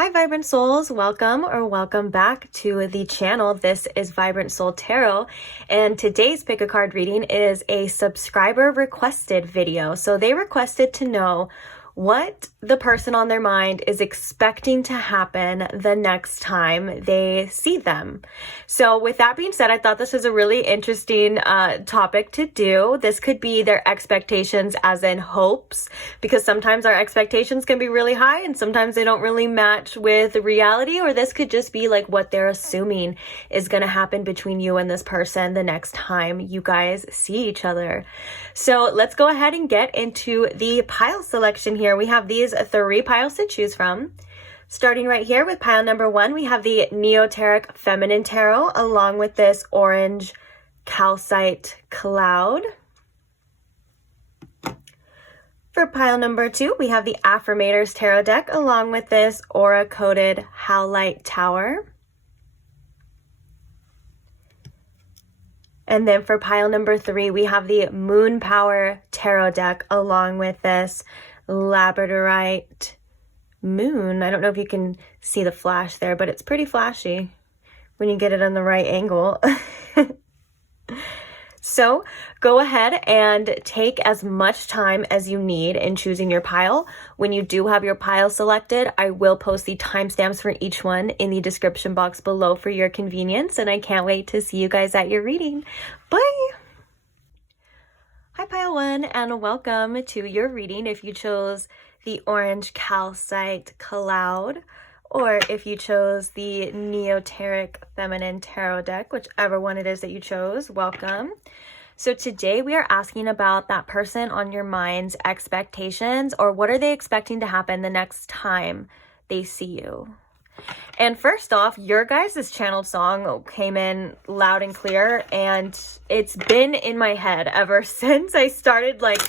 Hi Vibrant Souls, welcome back to the channel. This is Vibrant Soul Tarot, and today's pick a card reading is a subscriber requested video. So they requested to know what the person on their mind is expecting to happen the next time they see them. So with that being said, I thought this was a really interesting topic to do. This could be their expectations as in hopes, because sometimes our expectations can be really high and sometimes they don't really match with reality, or this could just be like what they're assuming is going to happen between you and this person the next time you guys see each other. So let's go ahead and get into the pile selection here. We have these 3 piles to choose from. Starting right here with pile number 1, we have the neoteric feminine tarot along with this orange calcite cloud. For pile number 2, we have the Affrimators tarot deck along with this aura coated howlite tower. And then for pile number 3, we have the Moon Power Tarot deck along with this labradorite moon. I don't know if you can see the flash there, but it's pretty flashy when you get it on the right angle. So go ahead and take as much time as you need in choosing your pile. When you do have your pile selected, I will post the timestamps for each one in the description box below for your convenience, and I can't wait to see you guys at your reading. Bye! Hi pile 1, and welcome to your reading if you chose the orange calcite cloud, or if you chose the neoteric feminine tarot deck, whichever one it is that you chose, welcome. So today we are asking about that person on your mind's expectations, or what are they expecting to happen the next time they see you. And first off, your guys' channeled song came in loud and clear, and it's been in my head ever since I started like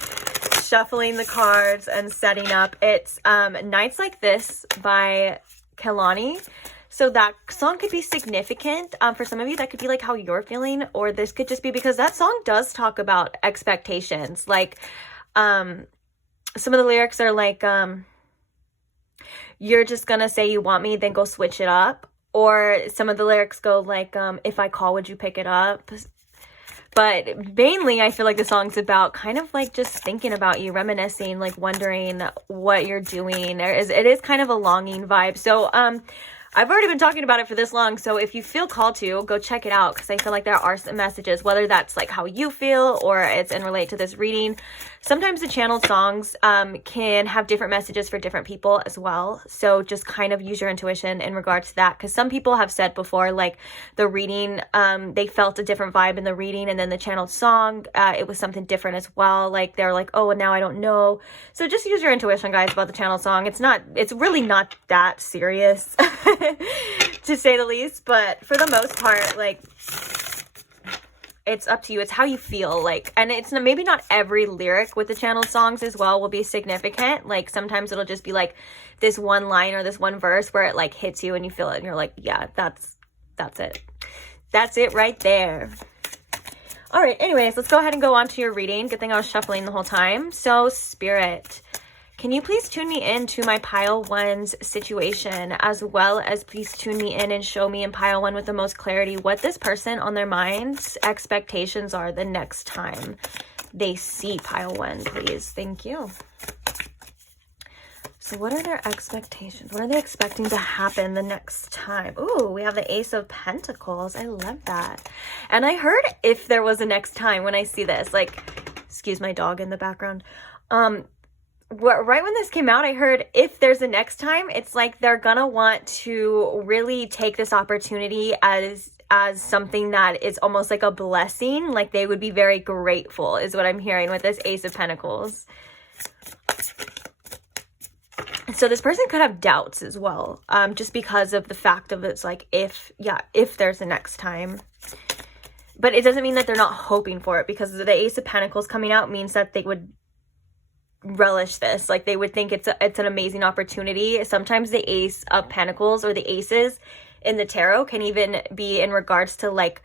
shuffling the cards and setting up. It's Nights Like This by Kehlani. So that song could be significant. For some of you, that could be like how you're feeling, or this could just be because that song does talk about expectations. Like some of the lyrics are like, you're just gonna say you want me, then go switch it up. Or some of the lyrics go like, if I call, would you pick it up? But mainly, I feel like the song's about kind of like just thinking about you, reminiscing, like wondering what you're doing. It is kind of a longing vibe. So, I've already been talking about it for this long, so if you feel called to, go check it out, because I feel like there are some messages, whether that's like how you feel or it's in relate to this reading. Sometimes the channeled songs can have different messages for different people as well, so just kind of use your intuition in regards to that, because some people have said before, like the reading, they felt a different vibe in the reading, and then the channeled song, it was something different as well. Like they're like, oh, and now I don't know. So just use your intuition, guys, about the channeled song. It's really not that serious. To say the least, but for the most part, like, it's up to you. It's how you feel, like, and it's maybe not every lyric with the channeled songs as well will be significant. Like sometimes it'll just be like this one line or this one verse where it like hits you and you feel it and you're like, yeah, that's it right there. All right, anyways, let's go ahead and go on to your reading. Good thing I was shuffling the whole time. So Spirit, can you please tune me in to my pile 1's situation, as well as please tune me in and show me in pile 1 with the most clarity what this person on their mind's expectations are the next time they see pile 1, please. Thank you. So what are their expectations? What are they expecting to happen the next time? Ooh, we have the Ace of Pentacles. I love that. And I heard if there was a next time when I see this, like, excuse my dog in the background. Right when this came out, I heard if there's a next time, it's like they're gonna want to really take this opportunity as something that is almost like a blessing. Like they would be very grateful is what I'm hearing with this Ace of Pentacles. So this person could have doubts as well, just because of the fact of it's like if there's a next time. But it doesn't mean that they're not hoping for it, because the Ace of Pentacles coming out means that they would relish this. Like they would think it's an amazing opportunity. Sometimes the Ace of Pentacles or the aces in the tarot can even be in regards to like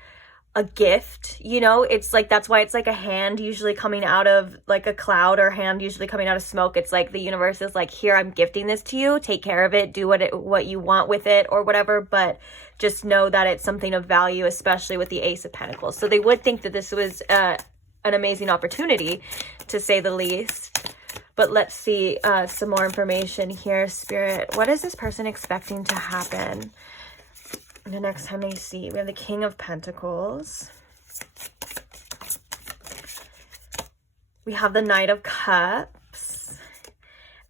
a gift, you know? It's like, that's why it's like a hand usually coming out of like a cloud, or hand usually coming out of smoke. It's like the universe is like, here, I'm gifting this to you, take care of it, do what you want with it or whatever, but just know that it's something of value, especially with the Ace of Pentacles. So they would think that this was an amazing opportunity, to say the least. But let's see some more information here, Spirit. What is this person expecting to happen the next time they see? We have the King of Pentacles. We have the Knight of Cups.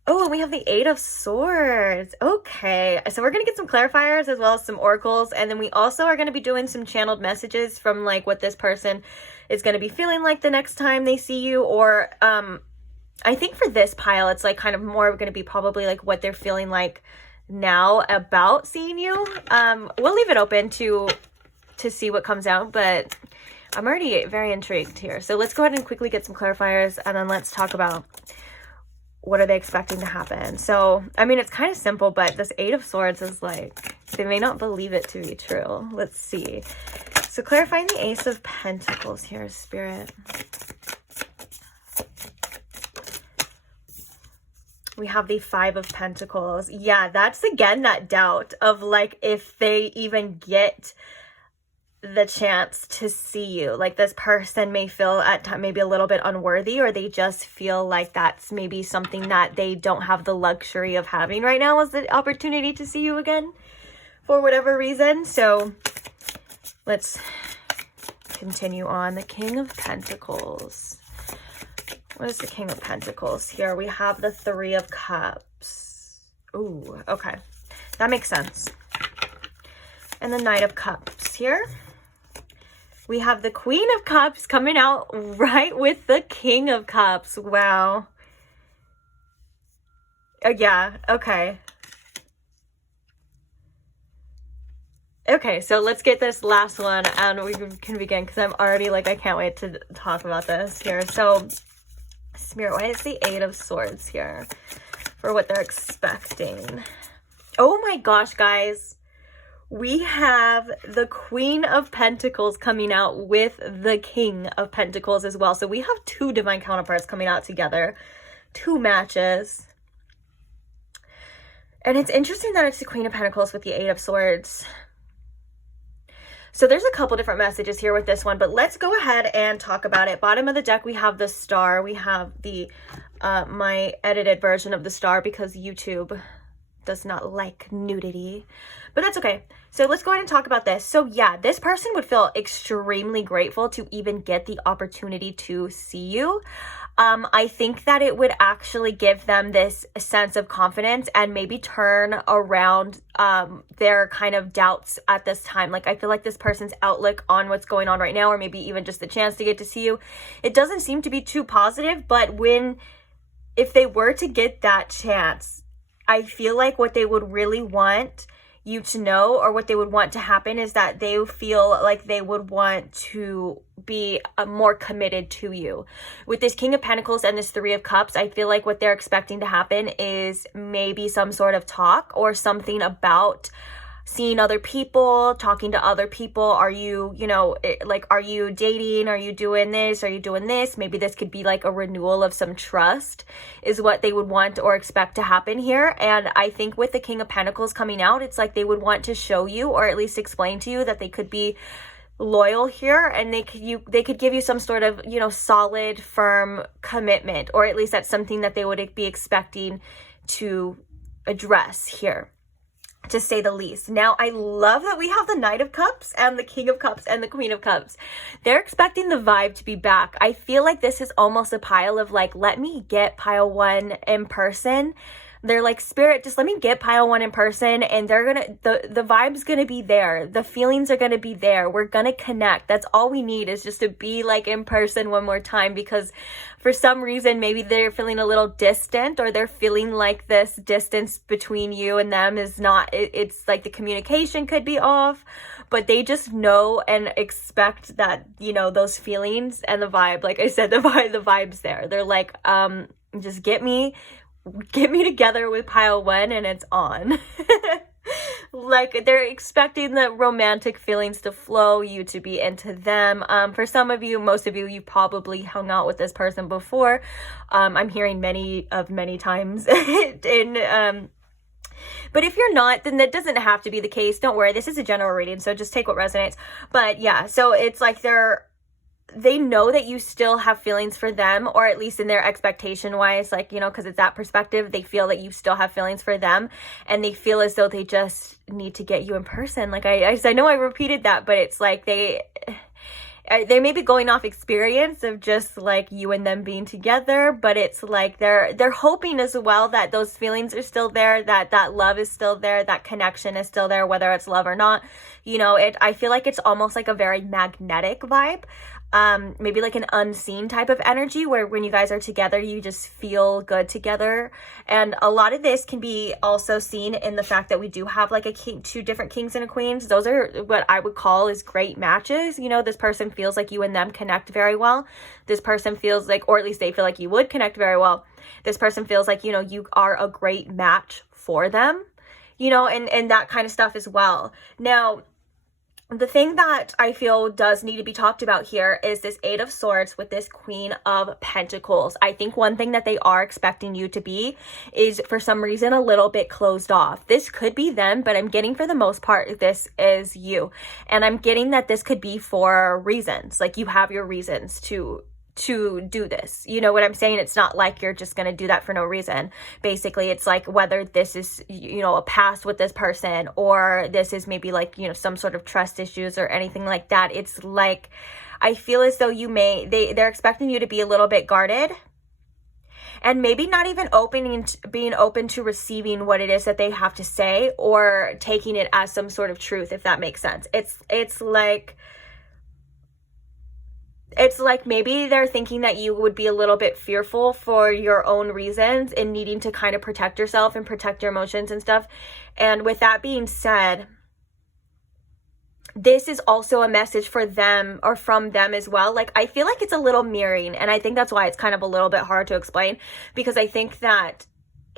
Oh, and we have the Eight of Swords. Okay, so we're going to get some clarifiers as well as some oracles. And then we also are going to be doing some channeled messages from like what this person is going to be feeling like the next time they see you. Or I think for this pile, it's like kind of more going to be probably like what they're feeling like now about seeing you. We'll leave it open to see what comes out, but I'm already very intrigued here. So let's go ahead and quickly get some clarifiers, and then let's talk about what are they expecting to happen. So, I mean, it's kind of simple, but this Eight of Swords is like, they may not believe it to be true. Let's see. So clarifying the Ace of Pentacles here, Spirit. We have the Five of Pentacles. Yeah, that's again that doubt of like if they even get the chance to see you. Like this person may feel at times maybe a little bit unworthy, or they just feel like that's maybe something that they don't have the luxury of having right now, is the opportunity to see you again for whatever reason. So let's continue on. The King of Pentacles. What is the King of Pentacles here? We have the Three of Cups. Ooh, okay. That makes sense. And the Knight of Cups here. We have the Queen of Cups coming out right with the King of Cups. Wow. Yeah, okay. Okay, so let's get this last one and we can begin, because I'm already like, I can't wait to talk about this here. So, Spirit, why is the Eight of Swords here for what they're expecting? Oh my gosh, guys. We have the Queen of Pentacles coming out with the King of Pentacles as well. So we have two divine counterparts coming out together. Two matches. And it's interesting that it's the Queen of Pentacles with the Eight of Swords. So there's a couple different messages here with this one, but let's go ahead and talk about it. Bottom of the deck, we have the Star. We have the my edited version of the Star, because YouTube does not like nudity, but that's okay. So let's go ahead and talk about this. So yeah, this person would feel extremely grateful to even get the opportunity to see you. I think that it would actually give them this sense of confidence and maybe turn around their kind of doubts at this time. Like, I feel like this person's outlook on what's going on right now, or maybe even just the chance to get to see you, it doesn't seem to be too positive. But if they were to get that chance, I feel like what they would really want you to know, or what they would want to happen, is that they feel like they would want to be more committed to you. With this King of Pentacles and this Three of Cups, I feel like what they're expecting to happen is maybe some sort of talk, or something about seeing other people, talking to other people. Are you, like, are you dating? Are you doing this? Are you doing this? Maybe this could be like a renewal of some trust, is what they would want or expect to happen here. And I think with the King of Pentacles coming out, it's like they would want to show you, or at least explain to you, that they could be loyal here, and they could give you some sort of, solid, firm commitment, or at least that's something that they would be expecting to address here, to say the least. Now, I love that we have the Knight of Cups and the King of Cups and the Queen of Cups. They're expecting the vibe to be back. I feel like this is almost a pile of like, let me get pile one in person. They're like, Spirit, just let me get pile one in person, and they're gonna, the vibe's gonna be there. The feelings are gonna be there. We're gonna connect. That's all we need, is just to be like in person one more time, because for some reason, maybe they're feeling a little distant, or they're feeling like this distance between you and them is not, it's like the communication could be off, but they just know and expect that, those feelings and the vibe, like I said, the vibe's there. They're like, just get me together with pile one, and it's on. Like, they're expecting the romantic feelings to flow, you to be into them. For some of you, most of you, you've probably hung out with this person before. I'm hearing many times in but if you're not, then that doesn't have to be the case. Don't worry, this is a general reading, so just take what resonates. But yeah, so it's like they know that you still have feelings for them, or at least in their expectation wise, like, you know, because it's that perspective, they feel that you still have feelings for them, and they feel as though they just need to get you in person. Like I know I repeated that, but it's like they may be going off experience of just like you and them being together, but it's like they're hoping as well that those feelings are still there, that love is still there, that connection is still there, whether it's love or not. You know, I feel like it's almost like a very magnetic vibe. Maybe like an unseen type of energy where when you guys are together, you just feel good together. And a lot of this can be also seen in the fact that we do have like two different kings and a queens. Those are what I would call is great matches. You know, this person feels like you and them connect very well. This person feels like, or at least they feel like you would connect very well. This person feels like, you know, you are a great match for them, you know, and that kind of stuff as well. Now, the thing that I feel does need to be talked about here is this Eight of Swords with this Queen of Pentacles. I think one thing that they are expecting you to be is for some reason a little bit closed off. This could be them, but I'm getting for the most part this is you. And I'm getting that this could be for reasons. Like you have your reasons to do this. You know what I'm saying? It's not like you're just going to do that for no reason. Basically, it's like whether this is, you know, a past with this person, or this is maybe like, you know, some sort of trust issues or anything like that. It's like, I feel as though they're expecting you to be a little bit guarded, and maybe not even being open to receiving what it is that they have to say, or taking it as some sort of truth, if that makes sense. It's like maybe they're thinking that you would be a little bit fearful for your own reasons and needing to kind of protect yourself and protect your emotions and stuff. And with that being said, this is also a message for them or from them as well. Like, I feel like it's a little mirroring, and I think that's why it's kind of a little bit hard to explain, because I think that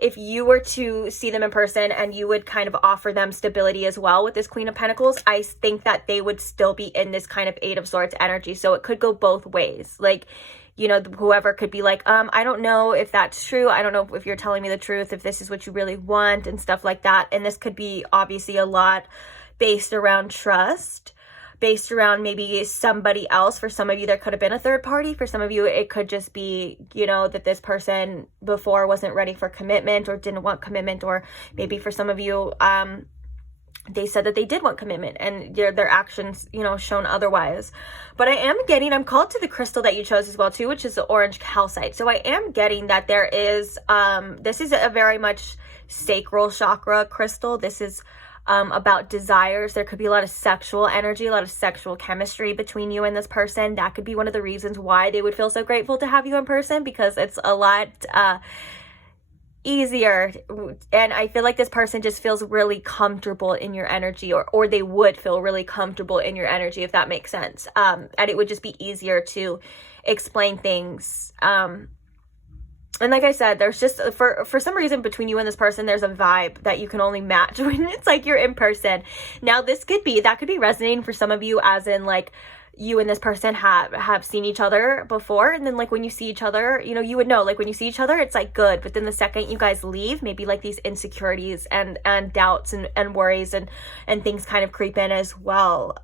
if you were to see them in person and you would kind of offer them stability as well with this Queen of Pentacles, I think that they would still be in this kind of Eight of Swords energy. So it could go both ways. Like, you know, whoever could be like, I don't know if that's true. I don't know if you're telling me the truth, if this is what you really want and stuff like that. And this could be obviously a lot based around trust, based around maybe somebody else. For some of you, there could have been a third party. For some of you, it could just be, you know, that this person before wasn't ready for commitment or didn't want commitment. Or maybe for some of you, they said that they did want commitment and their actions, you know, shown otherwise. But I'm called to the crystal that you chose as well too, which is the orange calcite. So I am getting that there is, this is a very much sacral chakra crystal. This is about desires. There could be a lot of sexual energy, a lot of sexual chemistry between you and this person. That could be one of the reasons why they would feel so grateful to have you in person, because it's a lot easier. And I feel like this person just feels really comfortable in your energy, or they would feel really comfortable in your energy, if that makes sense. And it would just be easier to explain things. And like I said, there's just, for some reason between you and this person, there's a vibe that you can only match when it's like you're in person. Now, that could be resonating for some of you, as in like you and this person have seen each other before. And then like when you see each other, you know, you would know, like when you see each other, it's like good. But then the second you guys leave, maybe like these insecurities and doubts and worries and things kind of creep in as well.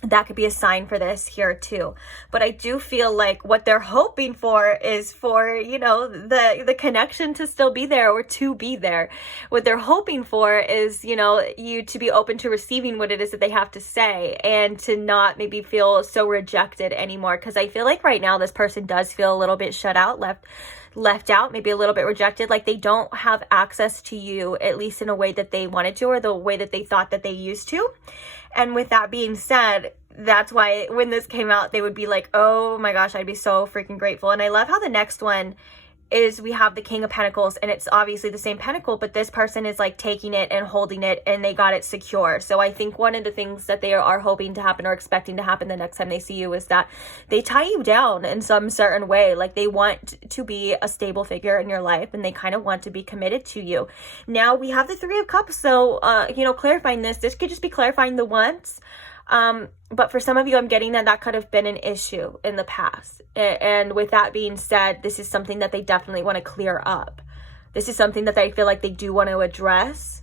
That could be a sign for this here too. But I do feel like what they're hoping for is for, you know, the connection to still be there, or to be there. What they're hoping for is, you know, you to be open to receiving what it is that they have to say, and to not maybe feel so rejected anymore. Because I feel like right now this person does feel a little bit shut out, left out, maybe a little bit rejected. Like they don't have access to you, at least in a way that they wanted to, or the way that they thought that they used to. And with that being said, that's why when this came out, they would be like, oh my gosh, I'd be so freaking grateful. And I love how the next one is we have the King of Pentacles, and it's obviously the same pentacle, but this person is like taking it and holding it, and they got it secure. So I think one of the things that they are hoping to happen or expecting to happen the next time they see you is that they tie you down in some certain way. Like they want to be a stable figure in your life, and they kind of want to be committed to you. Now we have the Three of Cups. So, you know, clarifying this could just be clarifying the wants. But for some of you, I'm getting that could have been an issue in the past. And with that being said, this is something that they definitely want to clear up. This is something that I feel like they do want to address.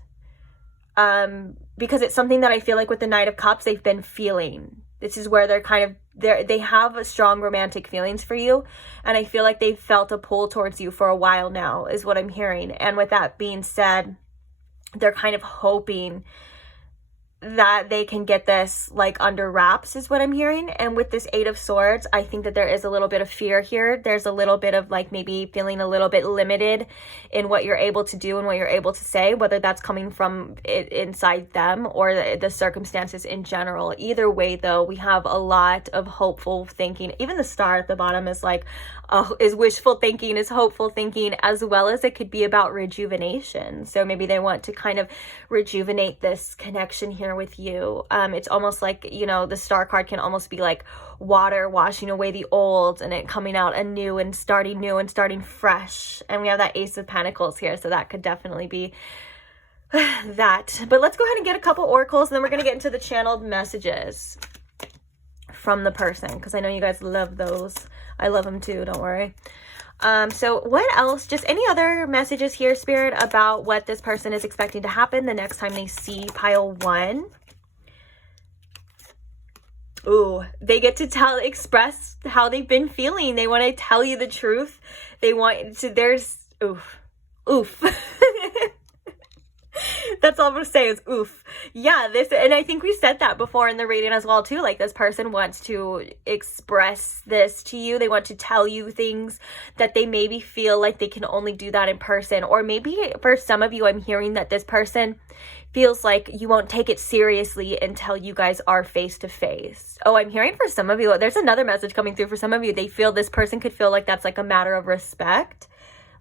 Because it's something that I feel like with the Knight of Cups, they've been feeling. This is where they have a strong romantic feelings for you. And I feel like they've felt a pull towards you for a while now, is what I'm hearing. And with that being said, they're kind of hoping that they can get this like under wraps, is what I'm hearing. And with this Eight of Swords, I think that there is a little bit of fear here. There's a little bit of like maybe feeling a little bit limited in what you're able to do and what you're able to say, whether that's coming from inside them or the circumstances in general. Either way though, we have a lot of hopeful thinking. Even the star at the bottom is like is wishful thinking, is hopeful thinking, as well as it could be about rejuvenation. So maybe they want to kind of rejuvenate this connection here with you. It's almost like, you know, the star card can almost be like water washing away the old and it coming out anew and starting fresh. And we have that Ace of Pentacles here, so that could definitely be that. But let's go ahead and get a couple oracles, and then we're going to get into the channeled messages from the person, because I know you guys love those. I love them too, don't worry. So what else? Just any other messages here, Spirit, about what this person is expecting to happen the next time they see pile 1. Ooh, they get to express how they've been feeling. They want to tell you the truth. They want to, oof. That's all I'm gonna say is oof. Yeah, and I think we said that before in the reading as well too. Like, this person wants to express this to you. They want to tell you things that they maybe feel like they can only do that in person. Or maybe for some of you, I'm hearing that this person feels like you won't take it seriously until you guys are face to face. Oh, I'm hearing for some of you, there's another message coming through for some of you. They feel this person could feel like that's like a matter of respect.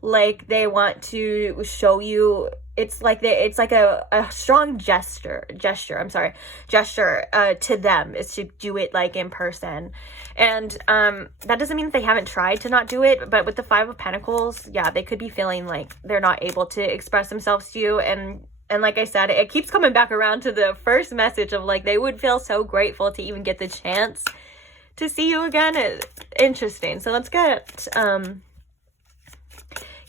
Like they want to show you, it's like a strong gesture to them is to do it like in person. And that doesn't mean that they haven't tried to not do it, but with the Five of Pentacles, yeah, they could be feeling like they're not able to express themselves to you. And like I said, it keeps coming back around to the first message of like they would feel so grateful to even get the chance to see you again. Interesting. So let's get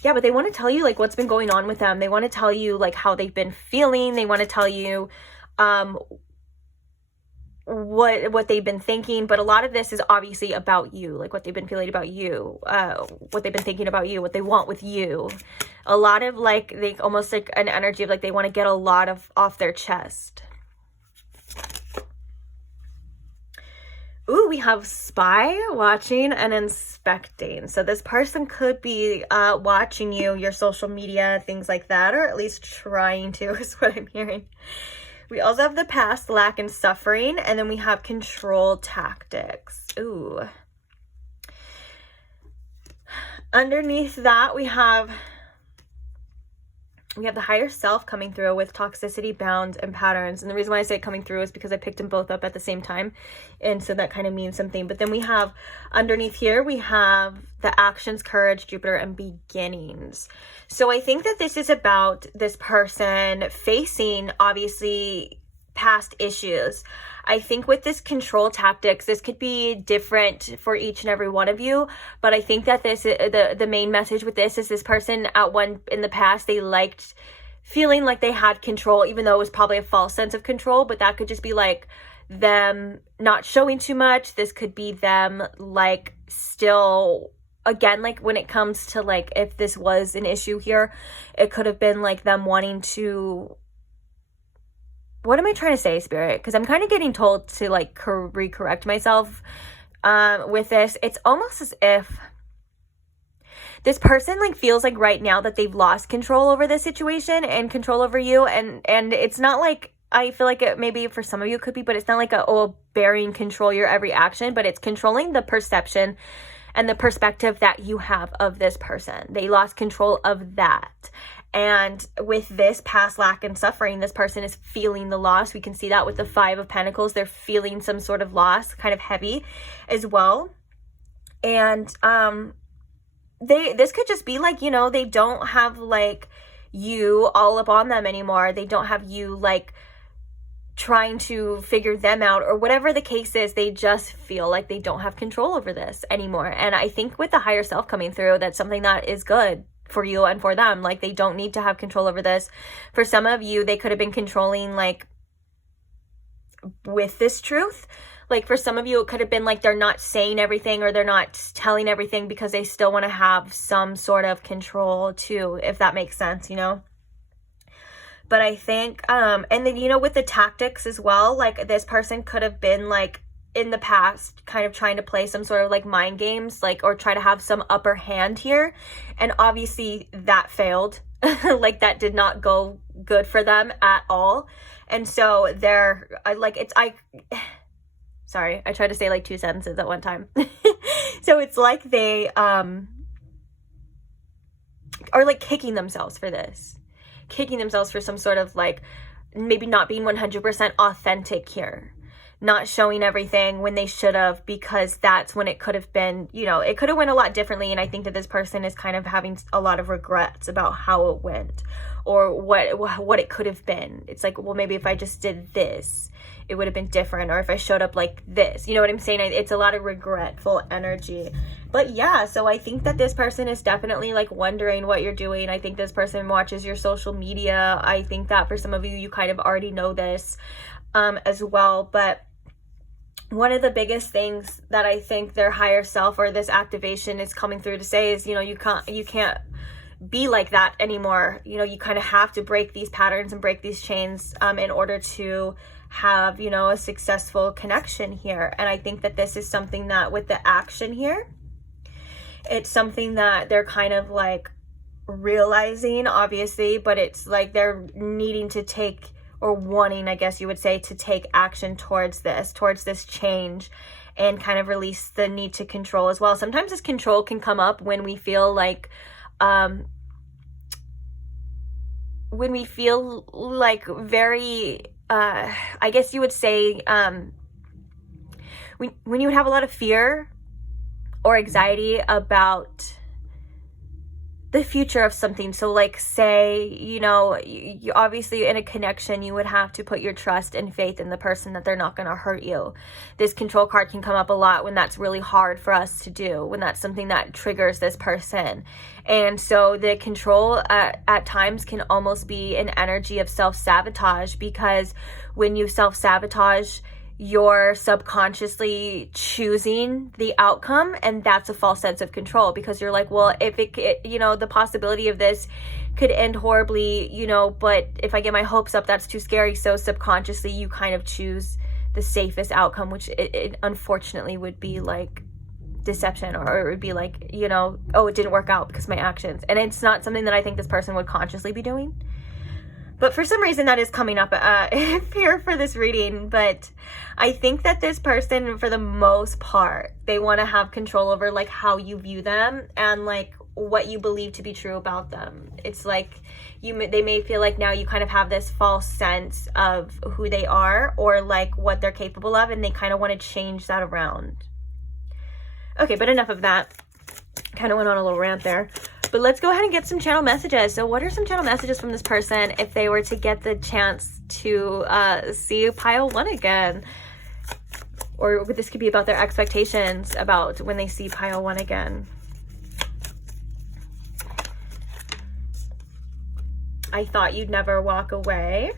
yeah, but they want to tell you like what's been going on with them. They want to tell you like how they've been feeling. They want to tell you what they've been thinking. But a lot of this is obviously about you, like what they've been feeling about you, what they've been thinking about you, what they want with you. A lot of like, they almost like an energy of like they want to get a lot of off their chest. Ooh, we have spy, watching, and inspecting. So this person could be watching you, your social media, things like that, or at least trying to, is what I'm hearing. We also have the past, lack, and suffering, and then we have control tactics. Ooh. Underneath that, we have the higher self coming through with toxicity, bounds, and patterns. And the reason why I say coming through is because I picked them both up at the same time. And so that kind of means something. But then we have underneath here, we have the actions, courage, Jupiter, and beginnings. So I think that this is about this person facing, obviously, past issues. I think with this control tactics, this could be different for each and every one of you, but I think that this the main message with this is this person in the past, they liked feeling like they had control, even though it was probably a false sense of control, but that could just be like them not showing too much. This could be them like still, again, like when it comes to like if this was an issue here, it could have been like them wanting to, what am I trying to say, Spirit? Because I'm kind of getting told to like recorrect myself with this. It's almost as if this person like feels like right now that they've lost control over this situation and control over you. And it's not like, I feel like it maybe for some of you it could be, but it's not like bearing control your every action, but it's controlling the perception and the perspective that you have of this person. They lost control of that. And with this past lack and suffering, this person is feeling the loss. We can see that with the 5 of Pentacles. They're feeling some sort of loss, kind of heavy as well. And this could just be like, you know, they don't have like you all up on them anymore. They don't have you like trying to figure them out, or whatever the case is. They just feel like they don't have control over this anymore. And I think with the higher self coming through, that's something that is good for you and for them. Like, they don't need to have control over this. For some of you, they could have been controlling like with this truth. Like, for some of you, it could have been like they're not saying everything, or they're not telling everything because they still want to have some sort of control too, if that makes sense, you know? But I think, and then, you know, with the tactics as well, like this person could have been like in the past kind of trying to play some sort of like mind games, like, or try to have some upper hand here. And obviously that failed. Like, that did not go good for them at all. And so they're like, sorry, I tried to say like 2 sentences at one time. So it's like they are like kicking themselves for this. Kicking themselves for some sort of like maybe not being 100% authentic here. Not showing everything when they should have, because that's when it could have been, you know, it could have went a lot differently. And I think that this person is kind of having a lot of regrets about how it went, or what it could have been. It's like, well, maybe if I just did this, it would have been different. Or if I showed up like this, you know what I'm saying? It's a lot of regretful energy. But yeah, so I think that this person is definitely like wondering what you're doing. I think this person watches your social media. I think that for some of you, you kind of already know this as well. But one of the biggest things that I think their higher self or this activation is coming through to say is, you know, you can't be like that anymore. You know, you kind of have to break these patterns and break these chains in order to have, you know, a successful connection here. And I think that this is something that with the action here, it's something that they're kind of like realizing, obviously, but it's like they're needing to take, or wanting, I guess you would say, to take action towards this change, and kind of release the need to control as well. Sometimes this control can come up when we feel like very I guess you would say when you would have a lot of fear or anxiety about the future of something. So like, say, you know, you obviously in a connection, you would have to put your trust and faith in the person that they're not going to hurt you. This control card can come up a lot when that's really hard for us to do, when that's something that triggers this person. And so the control at times can almost be an energy of self-sabotage, because when you self-sabotage, you're subconsciously choosing the outcome, and that's a false sense of control, because you're like, well, if it you know, the possibility of this could end horribly, you know, but if I get my hopes up, that's too scary. So subconsciously you kind of choose the safest outcome, which it unfortunately would be like deception, or it would be like, you know, oh, it didn't work out because of my actions. And it's not something that I think this person would consciously be doing. But for some reason that is coming up here for this reading. But I think that this person, for the most part, they want to have control over like how you view them and like what you believe to be true about them. It's like they may feel like now you kind of have this false sense of who they are, or like what they're capable of, and they kind of want to change that around. Okay, but enough of that. Kind of went on a little rant there. But let's go ahead and get some channel messages. So what are some channel messages from this person if they were to get the chance to see pile 1 again? Or this could be about their expectations about when they see pile 1 again. I thought you'd never walk away.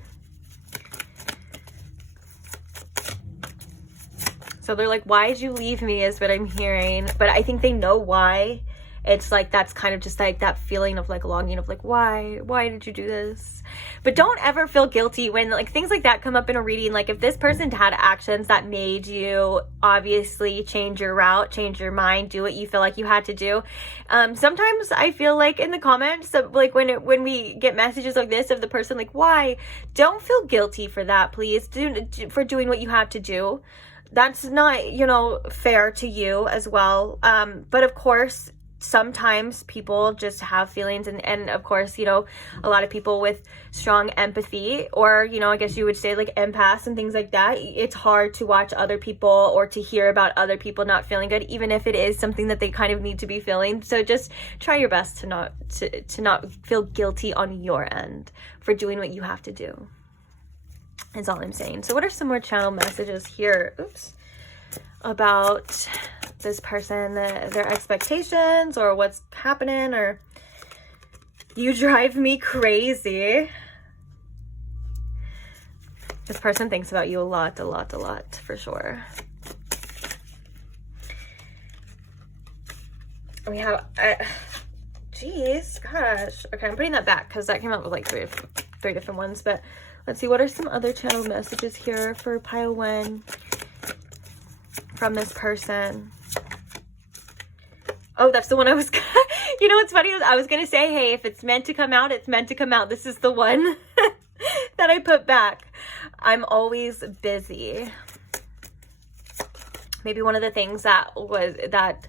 So they're like, why did you leave me, is what I'm hearing. But I think they know why. It's like, that's kind of just like that feeling of like longing of like, why did you do this? But don't ever feel guilty when like things like that come up in a reading. Like, if this person had actions that made you obviously change your route, change your mind, do what you feel like you had to do. Sometimes I feel like in the comments, like when we get messages like this of the person like, why? Don't feel guilty for that, please. For doing what you had to do. that's not, you know, fair to you as well. But of course, sometimes people just have feelings, and of course, you know, a lot of people with strong empathy, or, you know, I guess you would say like empaths and things like that, it's hard to watch other people or to hear about other people not feeling good, even if it is something that they kind of need to be feeling. So just try your best to not feel guilty on your end for doing what you have to do, is all I'm saying. So what are some more channel messages here? Oops. About this person, their expectations, or what's happening, or you drive me crazy. This person thinks about you a lot, for sure. We have, geez, gosh. Okay, I'm putting that back because that came out with like three different ones. But let's see, what are some other channel messages here for pile 1 from this person? Oh, that's the one I was you know what's funny? I was gonna say, hey, if it's meant to come out, it's meant to come out. This is the one that I put back. I'm always busy. Maybe one of the things that was that,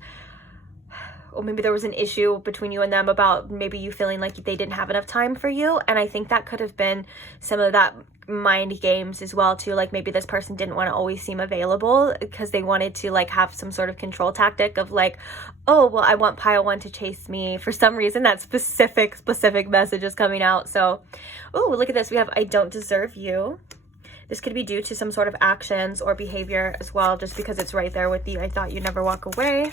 or maybe there was an issue between you and them about maybe you feeling like they didn't have enough time for you. And I think that could have been some of that mind games as well too. Like maybe this person didn't want to always seem available because they wanted to like have some sort of control tactic of like, oh, well, I want pile 1 to chase me. For some reason, that specific message is coming out. So, oh, look at this. We have, I don't deserve you. This could be due to some sort of actions or behavior as well, just because it's right there with the, I thought you'd never walk away.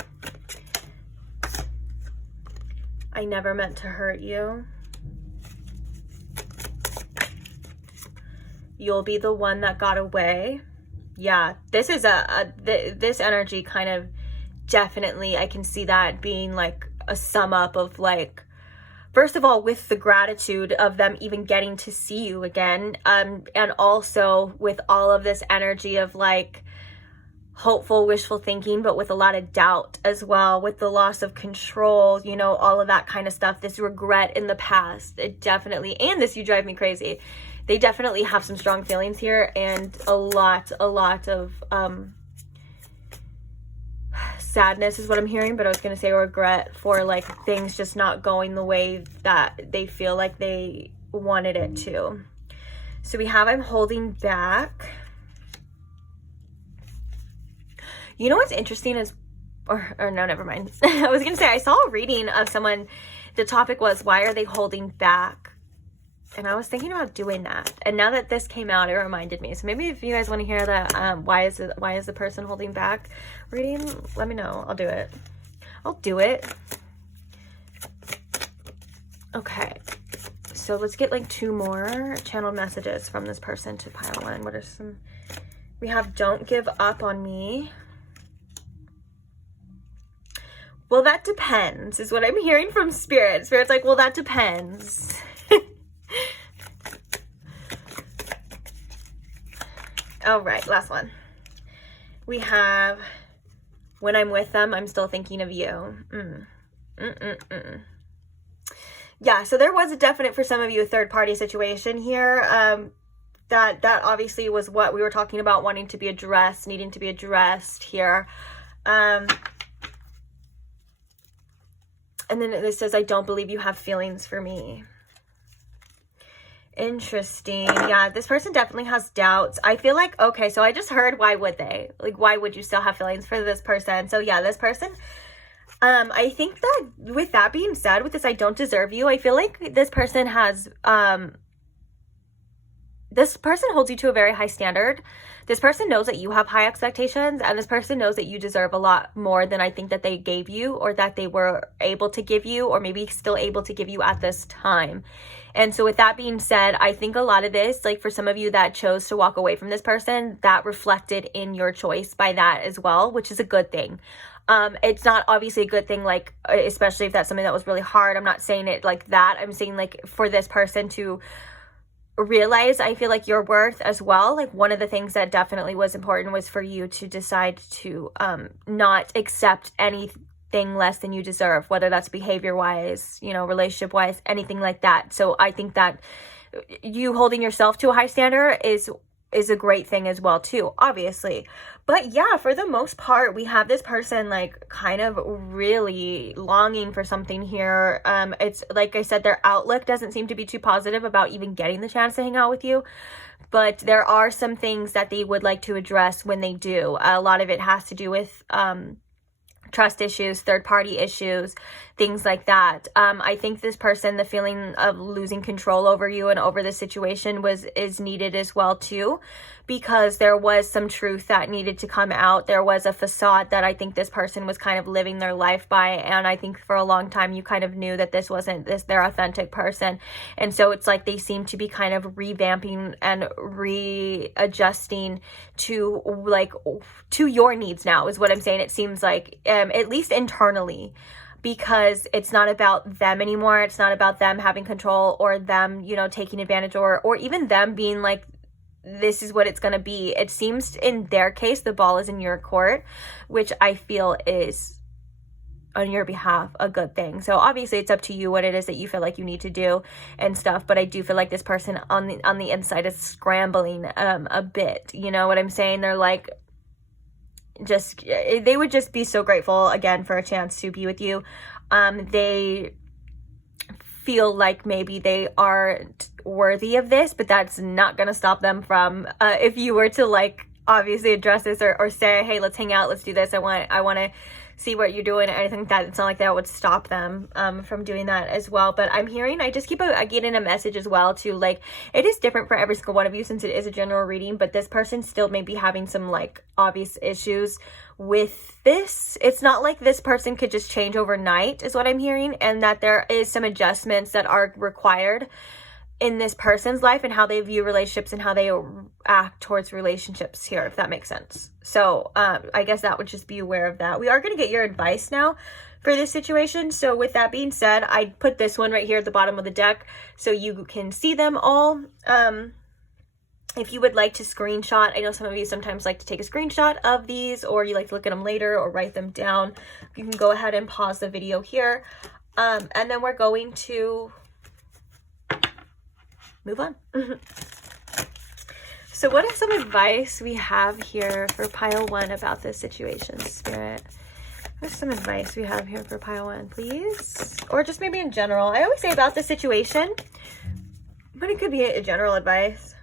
I never meant to hurt you. You'll be the one that got away. Yeah, this is this energy kind of definitely, I can see that being like a sum up of like, first of all, with the gratitude of them even getting to see you again, and also with all of this energy of like hopeful, wishful thinking, but with a lot of doubt as well, with the loss of control, you know, all of that kind of stuff, this regret in the past, it definitely, and this you drive me crazy, they definitely have some strong feelings here, and a lot of sadness is what I'm hearing, but I was going to say regret for like things just not going the way that they feel like they wanted it to. So we have, I'm holding back. You know what's interesting is, or no, never mind. I was going to say, I saw a reading of someone, the topic was, why are they holding back? And I was thinking about doing that. And now that this came out, it reminded me. So maybe if you guys want to hear that, why is the person holding back reading, let me know. I'll do it. I'll do it. Okay. So let's get like 2 more channeled messages from this person to pile 1. What are some? We have, don't give up on me. Well, that depends, is what I'm hearing from Spirit. Spirit's like, well, that depends. All right, last one. We have, when I'm with them, I'm still thinking of you. Yeah, so there was a definite, for some of you, a third-party situation here. That obviously was what we were talking about, wanting to be addressed, needing to be addressed here. And then this says, I don't believe you have feelings for me. Interesting. Yeah, this person definitely has doubts. I feel like, okay, so I just heard, why would they? Like, why would you still have feelings for this person? So yeah, this person, I think that with that being said, with this, I don't deserve you, I feel like this person has, this person holds you to a very high standard. This person knows that you have high expectations, and this person knows that you deserve a lot more than I think that they gave you, or that they were able to give you, or maybe still able to give you at this time. And so with that being said, I think a lot of this, like for some of you that chose to walk away from this person, that reflected in your choice by that as well, which is a good thing. It's not obviously a good thing, like, especially if that's something that was really hard. I'm not saying it like that. I'm saying like for this person to realize, I feel like, your worth as well. Like one of the things that definitely was important was for you to decide to not accept anything less than you deserve, whether that's behavior wise, you know, relationship wise, anything like that. So I think that you holding yourself to a high standard is is a great thing as well too, obviously. But yeah, for the most part, we have this person like kind of really longing for something here. It's like I said, their outlook doesn't seem to be too positive about even getting the chance to hang out with you. But there are some things that they would like to address when they do. A lot of it has to do with trust issues, third-party issues, things like that. I think this person, the feeling of losing control over you and over the situation is needed as well too, because there was some truth that needed to come out. There was a facade that I think this person was kind of living their life by, and I think for a long time you kind of knew that this wasn't their authentic person. And so it's like they seem to be kind of revamping and readjusting to your needs now, is what I'm saying. It seems like, at least internally, because it's not about them anymore. It's not about them having control or them, taking advantage or even them being like, this is what it's going to be. It seems in their case, the ball is in your court, which I feel is on your behalf a good thing. So obviously it's up to you what it is that you feel like you need to do and stuff. But I do feel like this person on the inside is scrambling a bit. You know what I'm saying? They're like, they would just be so grateful again for a chance to be with you. They feel like maybe they aren't worthy of this, but that's not going to stop them from, if you were to like obviously address this or say, hey, let's hang out, let's do this, I want to see what you're doing, and anything like that. It's not like that would stop them from doing that as well. But I'm hearing, I just I get in a message as well to like, it is different for every single one of you since it is a general reading, but this person still may be having some like obvious issues with this. It's not like this person could just change overnight is what I'm hearing, and that there is some adjustments that are required in this person's life and how they view relationships and how they act towards relationships here, if that makes sense. So I guess that would just be aware of that. We are going to get your advice now for this situation. So with that being said, I put this one right here at the bottom of the deck so you can see them all. If you would like to screenshot, I know some of you sometimes like to take a screenshot of these, or you like to look at them later or write them down. You can go ahead and pause the video here. And then we're going to move on. So what is some advice we have here for pile 1 about this situation, Spirit? What's some advice we have here for pile 1, please? Or just maybe in general. I always say about this situation, but it could be a general advice.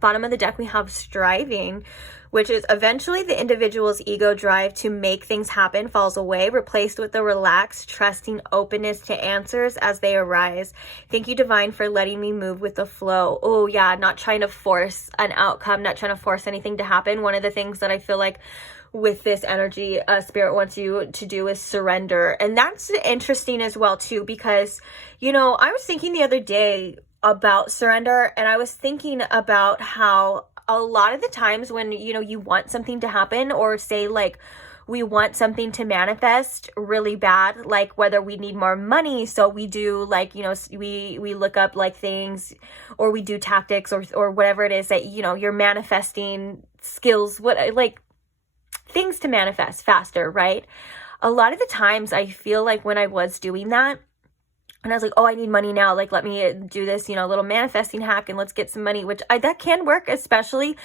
Bottom of the deck, we have striving, which is eventually the individual's ego drive to make things happen falls away, replaced with the relaxed, trusting openness to answers as they arise. Thank you, Divine, for letting me move with the flow. Oh yeah, not trying to force an outcome, not trying to force anything to happen. One of the things that I feel like with this energy, Spirit wants you to do is surrender. And that's interesting as well too, because, I was thinking the other day about surrender, and I was thinking about how a lot of the times when, you want something to happen, or say like we want something to manifest really bad, like whether we need more money, so we do like, we look up like things, or we do tactics or whatever it is that, you're manifesting skills, like things to manifest faster, right? A lot of the times I feel like when I was doing that, and I was like, oh, I need money now. Like, let me do this, little manifesting hack and let's get some money, which that can work, especially,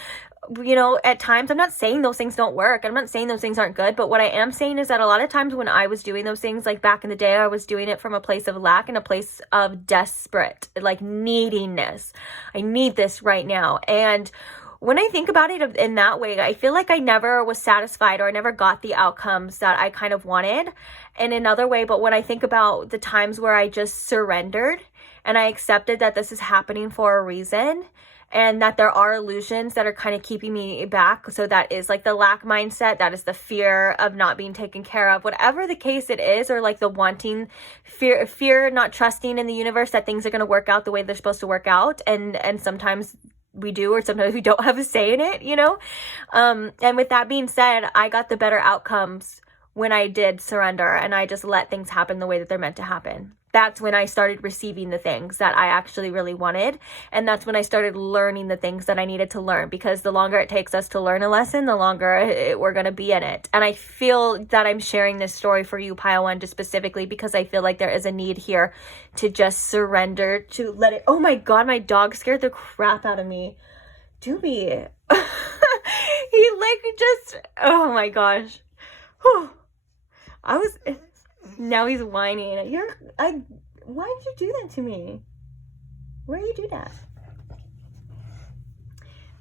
at times. I'm not saying those things don't work. I'm not saying those things aren't good. But what I am saying is that a lot of times when I was doing those things, like back in the day, I was doing it from a place of lack and a place of desperate, like neediness. I need this right now. And when I think about it in that way, I feel like I never was satisfied, or I never got the outcomes that I kind of wanted in another way. But when I think about the times where I just surrendered and I accepted that this is happening for a reason, and that there are illusions that are kind of keeping me back. So that is like the lack mindset, that is the fear of not being taken care of, whatever the case it is, or like the wanting, fear, not trusting in the universe that things are going to work out the way they're supposed to work out. And sometimes we do, or sometimes we don't have a say in it, and with that being said, I got the better outcomes when I did surrender and I just let things happen the way that they're meant to happen. that's when I started receiving the things that I actually really wanted. And that's when I started learning the things that I needed to learn, because the longer it takes us to learn a lesson, the longer we're going to be in it. And I feel that I'm sharing this story for you, Pile 1, just specifically because I feel like there is a need here to just surrender, to let it. Oh my God, my dog scared the crap out of me. Doobie. He like just, oh my gosh. Whew. Now he's whining. Why did you do that to me? Why did you do that?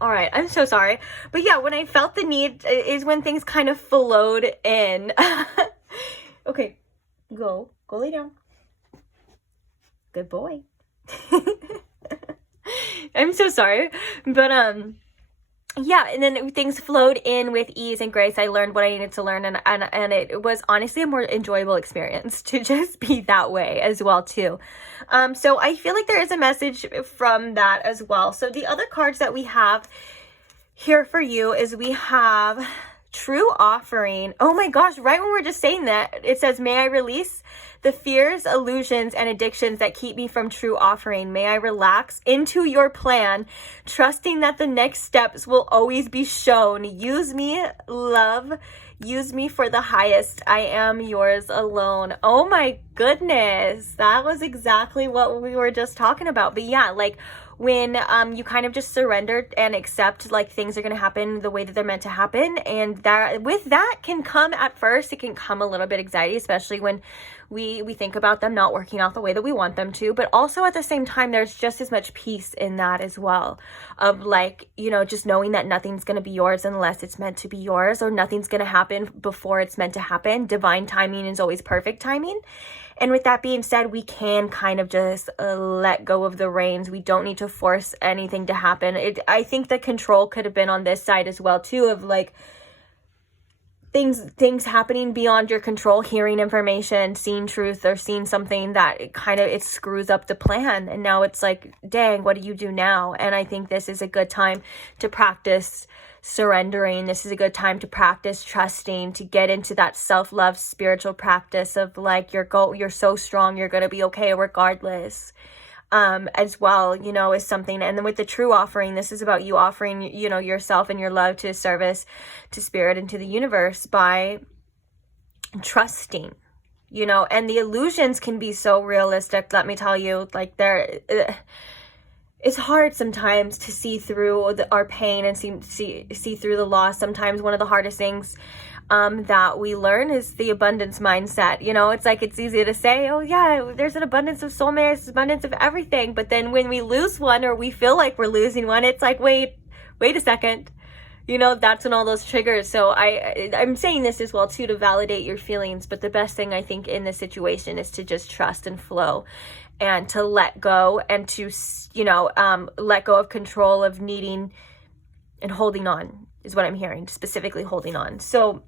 All right, I'm so sorry. But yeah, when I felt the need is when things kind of flowed in. Okay, go lay down. Good boy. I'm so sorry. But yeah, and then things flowed in with ease and grace. I learned what I needed to learn, and it was honestly a more enjoyable experience to just be that way as well too. So I feel like there is a message from that as well. So the other cards that we have here for you is we have True Offering. Oh my gosh, right when we're just saying that, it says, may I release the fears, illusions, and addictions that keep me from true offering. May I relax into your plan, trusting that the next steps will always be shown. Use me, love. Use me for the highest. I am yours alone. Oh my goodness. That was exactly what we were just talking about. But yeah, like when you kind of just surrender and accept like things are going to happen the way that they're meant to happen. And that with that can come at first, it can come a little bit anxiety, especially when we think about them not working out the way that we want them to. But also at the same time, there's just as much peace in that as well, of like, you know, just knowing that nothing's going to be yours unless it's meant to be yours, or nothing's going to happen before it's meant to happen. Divine timing is always perfect timing. And with that being said, we can kind of just let go of the reins. We don't need to force anything to happen. I think the control could have been on this side as well too, of like things happening beyond your control, hearing information, seeing truth, or seeing something that it screws up the plan. And now it's like, dang, what do you do now? And I think this is a good time to practice surrendering. This is a good time to practice trusting, to get into that self-love spiritual practice of like, you're so strong, you're going to be okay regardless. As well, you know, is something. And then with the True Offering, this is about you offering, you know, yourself and your love to service, to spirit, and to the universe by trusting, you know. And the illusions can be so realistic, let me tell you. Like it's hard sometimes to see through our pain and see through the loss. Sometimes one of the hardest things that we learn is the abundance mindset. You know, it's like, it's easy to say, oh yeah, there's an abundance of soulmates, abundance of everything. But then when we lose one, or we feel like we're losing one, it's like, wait a second. You know, that's when all those triggers. So I'm saying this as well too, to validate your feelings. But the best thing I think in this situation is to just trust and flow, and to let go, and to, you know, let go of control of needing and holding on is what I'm hearing, specifically holding on. So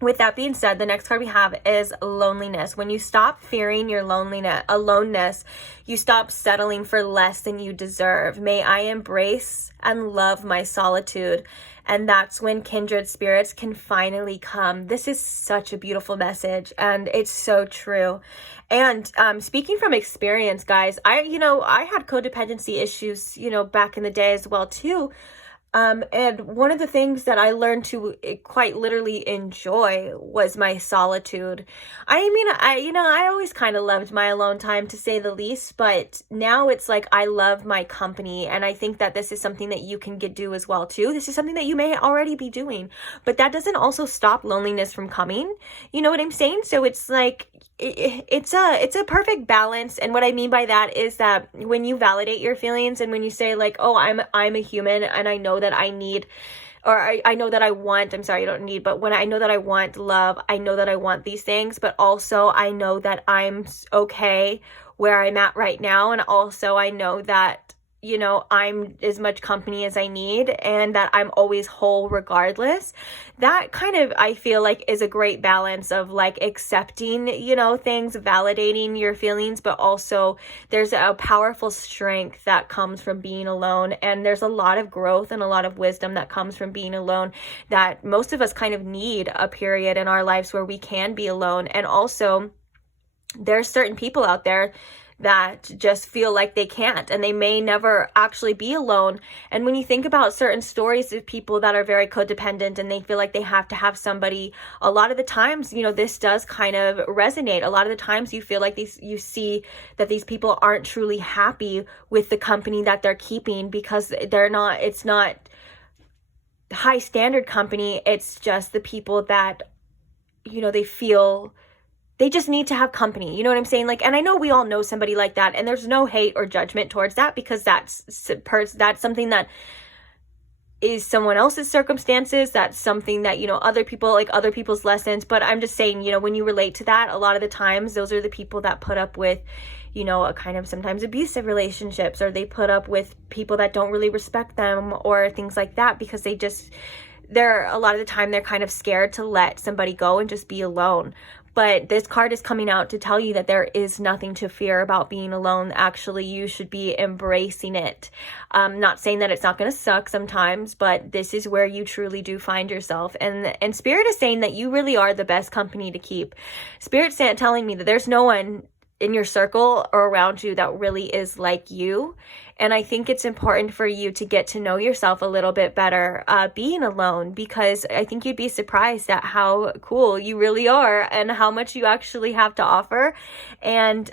with that being said, the next card we have is loneliness. When you stop fearing your aloneness, you stop settling for less than you deserve. May I embrace and love my solitude. And that's when kindred spirits can finally come. This is such a beautiful message, and it's so true. And speaking from experience, guys, I had codependency issues, you know, back in the day as well too. And one of the things that I learned to quite literally enjoy was my solitude. I mean, I always kind of loved my alone time, to say the least, but now it's like I love my company. And I think that this is something that you can do as well too. This is something that you may already be doing, but that doesn't also stop loneliness from coming. You know what I'm saying? So it's like, it's a perfect balance. And what I mean by that is that when you validate your feelings, and when you say like, oh, I'm a human, and I know that I need, or I know that I want, I'm sorry, you don't need, but when I know that I want love, I know that I want these things, but also I know that I'm okay where I'm at right now. And also I know that, you know, I'm as much company as I need, and that I'm always whole regardless. That kind of, I feel like, is a great balance of like accepting, you know, things, validating your feelings, but also there's a powerful strength that comes from being alone. And there's a lot of growth and a lot of wisdom that comes from being alone, that most of us kind of need a period in our lives where we can be alone. And also, there's certain people out there that just feel like they can't, and they may never actually be alone. And when you think about certain stories of people that are very codependent and they feel like they have to have somebody, a lot of the times, you know, this does kind of resonate. A lot of the times you feel like you see that these people aren't truly happy with the company that they're keeping, because it's not high standard company. It's just the people that, you know, they feel they just need to have company. You know what I'm saying? Like, and I know we all know somebody like that, and there's no hate or judgment towards that, because that's something that is someone else's circumstances. That's something that, you know, other people, like other people's lessons. But I'm just saying, you know, when you relate to that, a lot of the times those are the people that put up with, you know, a kind of sometimes abusive relationships, or they put up with people that don't really respect them or things like that, because they're a lot of the time they're kind of scared to let somebody go and just be alone. But this card is coming out to tell you that there is nothing to fear about being alone. Actually, you should be embracing it. Not saying that it's not going to suck sometimes, but this is where you truly do find yourself. And Spirit is saying that you really are the best company to keep. Spirit's telling me that there's no one in your circle or around you that really is like you. And I think it's important for you to get to know yourself a little bit better being alone, because I think you'd be surprised at how cool you really are and how much you actually have to offer. And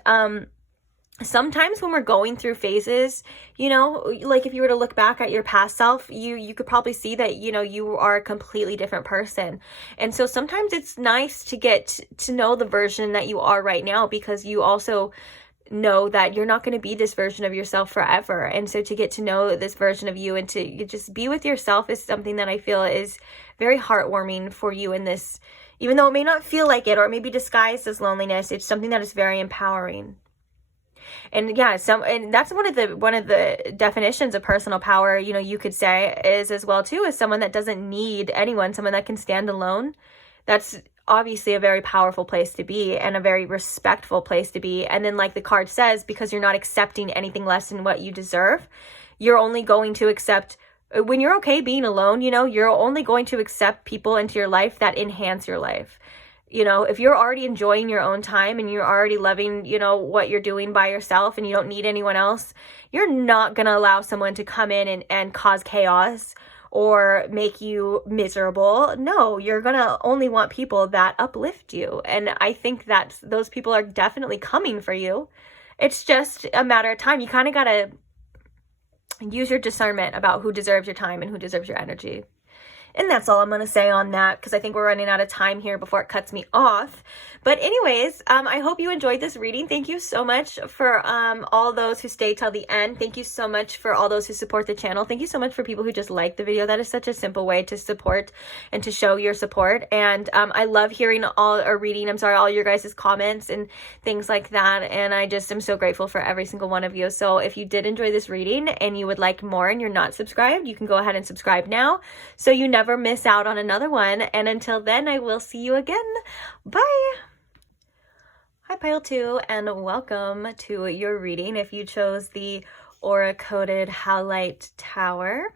sometimes when we're going through phases, you know, like if you were to look back at your past self, you could probably see that, you know, you are a completely different person. And so sometimes it's nice to get to know the version that you are right now, because you also know that you're not going to be this version of yourself forever. And so to get to know this version of you and to just be with yourself is something that I feel is very heartwarming for you in this, even though it may not feel like it, or maybe disguised as loneliness. It's something that is very empowering. And yeah, and that's one of the definitions of personal power, you know, you could say, is as well too, is someone that doesn't need anyone, someone that can stand alone. That's obviously a very powerful place to be, and a very respectful place to be. And then, like the card says, because you're not accepting anything less than what you deserve, you're only going to accept, when you're okay being alone, you know, you're only going to accept people into your life that enhance your life. You know, if you're already enjoying your own time and you're already loving, you know, what you're doing by yourself and you don't need anyone else, you're not going to allow someone to come in and cause chaos or make you miserable. No, you're going to only want people that uplift you. And I think that those people are definitely coming for you. It's just a matter of time. You kind of got to use your discernment about who deserves your time and who deserves your energy. And that's all I'm going to say on that, because I think we're running out of time here before it cuts me off. But anyways, I hope you enjoyed this reading. Thank you so much for all those who stay till the end. Thank you so much for all those who support the channel. Thank you so much for people who just like the video. That is such a simple way to support and to show your support. And I love hearing all your guys' comments and things like that. And I just am so grateful for every single one of you. So if you did enjoy this reading and you would like more and you're not subscribed, you can go ahead and subscribe now, so you never miss out on another one. And until then, I will see you again. Bye. Hi Pile 2, and welcome to your reading. If you chose the Aura Coded Howlite Tower,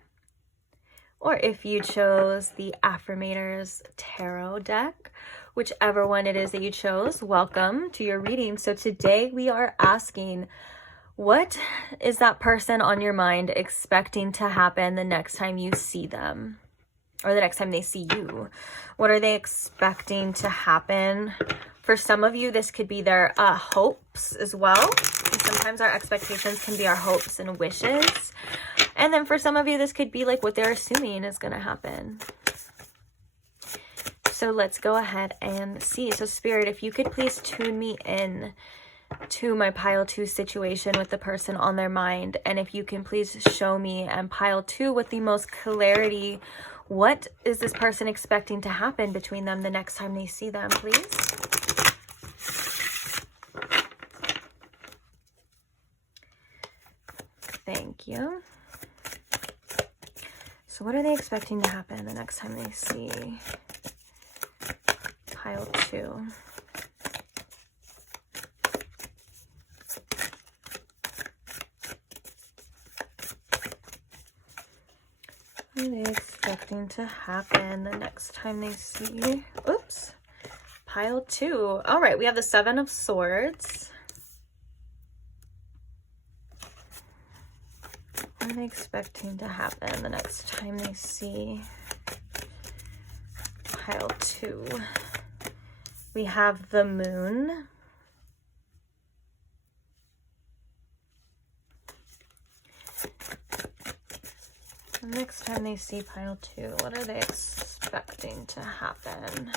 or if you chose the Affrimators Tarot deck, whichever one it is that you chose, welcome to your reading. So today we are asking, what is that person on your mind expecting to happen the next time you see them? Or the next time they see you? What are they expecting to happen? For some of you, this could be their hopes as well. And sometimes our expectations can be our hopes and wishes. And then for some of you, this could be like what they're assuming is going to happen. So let's go ahead and see. So Spirit, if you could please tune me in to my Pile 2 situation with the person on their mind. And if you can please show me and Pile 2 with the most clarity, what is this person expecting to happen between them the next time they see them, please? Thank you. So what are they expecting to happen the next time they see Pile 2? What are they expecting to happen the next time they see, pile 2. All right, we have the 7 of Swords. What are they expecting to happen the next time they see pile 2? We have the Moon. The next time they see pile 2, what are they expecting to happen?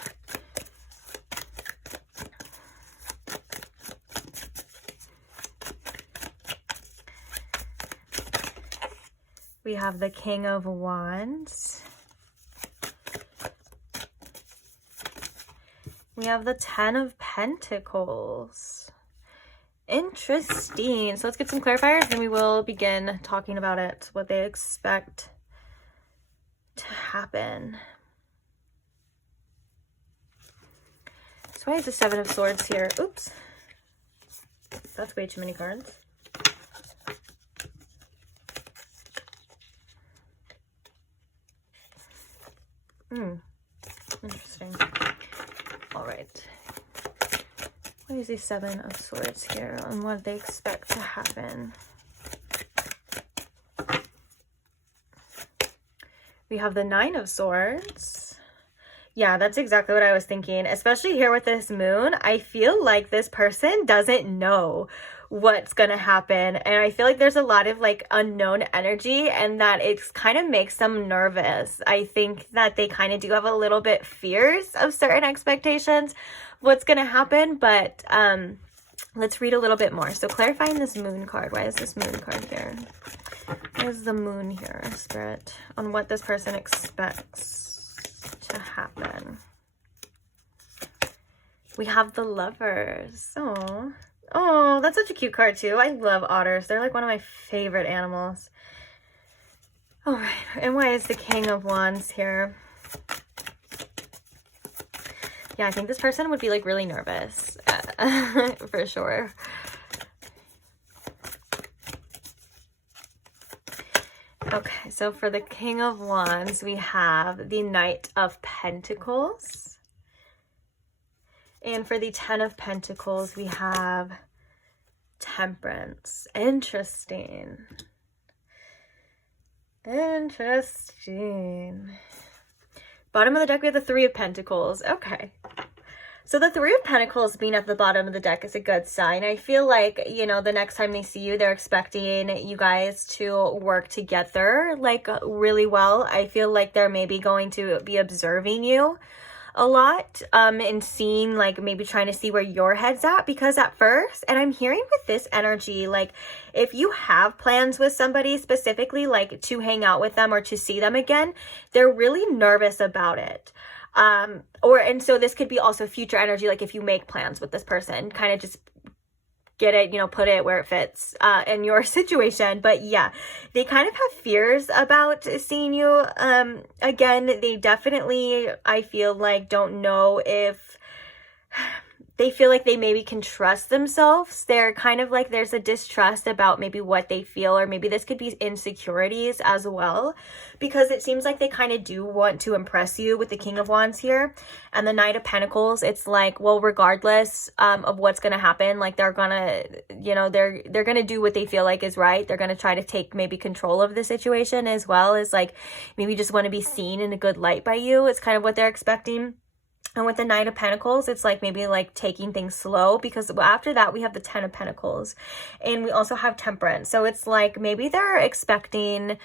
We have the King of Wands. We have the 10 of Pentacles. Interesting. So let's get some clarifiers and we will begin talking about it, what they expect to happen. So why is the 7 of Swords here? Oops. That's way too many cards. Interesting. All right. What is the 7 of Swords here and what they expect to happen? We have the 9 of Swords. Yeah, that's exactly what I was thinking. Especially here with this Moon, I feel like this person doesn't know what's gonna happen, and I feel like there's a lot of like unknown energy, and that it's kind of makes them nervous. I think that they kind of do have a little bit fears of certain expectations, what's gonna happen, but let's read a little bit more. So clarifying this Moon card. Why is this Moon card here? Why is the Moon here, Spirit, on what this person expects to happen? We have the Lovers. Oh, that's such a cute card too. I love otters. They're like one of my favorite animals. All right, and why is the King of Wands here? Yeah, I think this person would be like really nervous for sure. Okay, so for the King of Wands, we have the Knight of Pentacles. And for the 10 of Pentacles, we have Temperance. Interesting. Interesting. Bottom of the deck, we have the 3 of Pentacles. Okay. So the 3 of Pentacles being at the bottom of the deck is a good sign. I feel like, you know, the next time they see you, they're expecting you guys to work together, like, really well. I feel like they're maybe going to be observing you a lot, and seeing, like, maybe trying to see where your head's at, because at first, and I'm hearing with this energy, like, if you have plans with somebody specifically, like to hang out with them or to see them again, they're really nervous about it. And so this could be also future energy, like if you make plans with this person, kind of just get it, you know, put it where it fits in your situation. But yeah, they kind of have fears about seeing you again. They definitely, I feel like, don't know if they feel like they maybe can trust themselves. They're kind of like, there's a distrust about maybe what they feel, or maybe this could be insecurities as well, because it seems like they kind of do want to impress you with the King of Wands here. And the Knight of Pentacles, it's like, well, regardless of what's going to happen, like they're gonna, you know, they're gonna do what they feel like is right. They're gonna try to take maybe control of the situation, as well as like maybe just want to be seen in a good light by you. It's kind of what they're expecting. And with the Knight of Pentacles, it's like maybe like taking things slow, because after that we have the 10 of Pentacles, and we also have Temperance. So it's like maybe they're expecting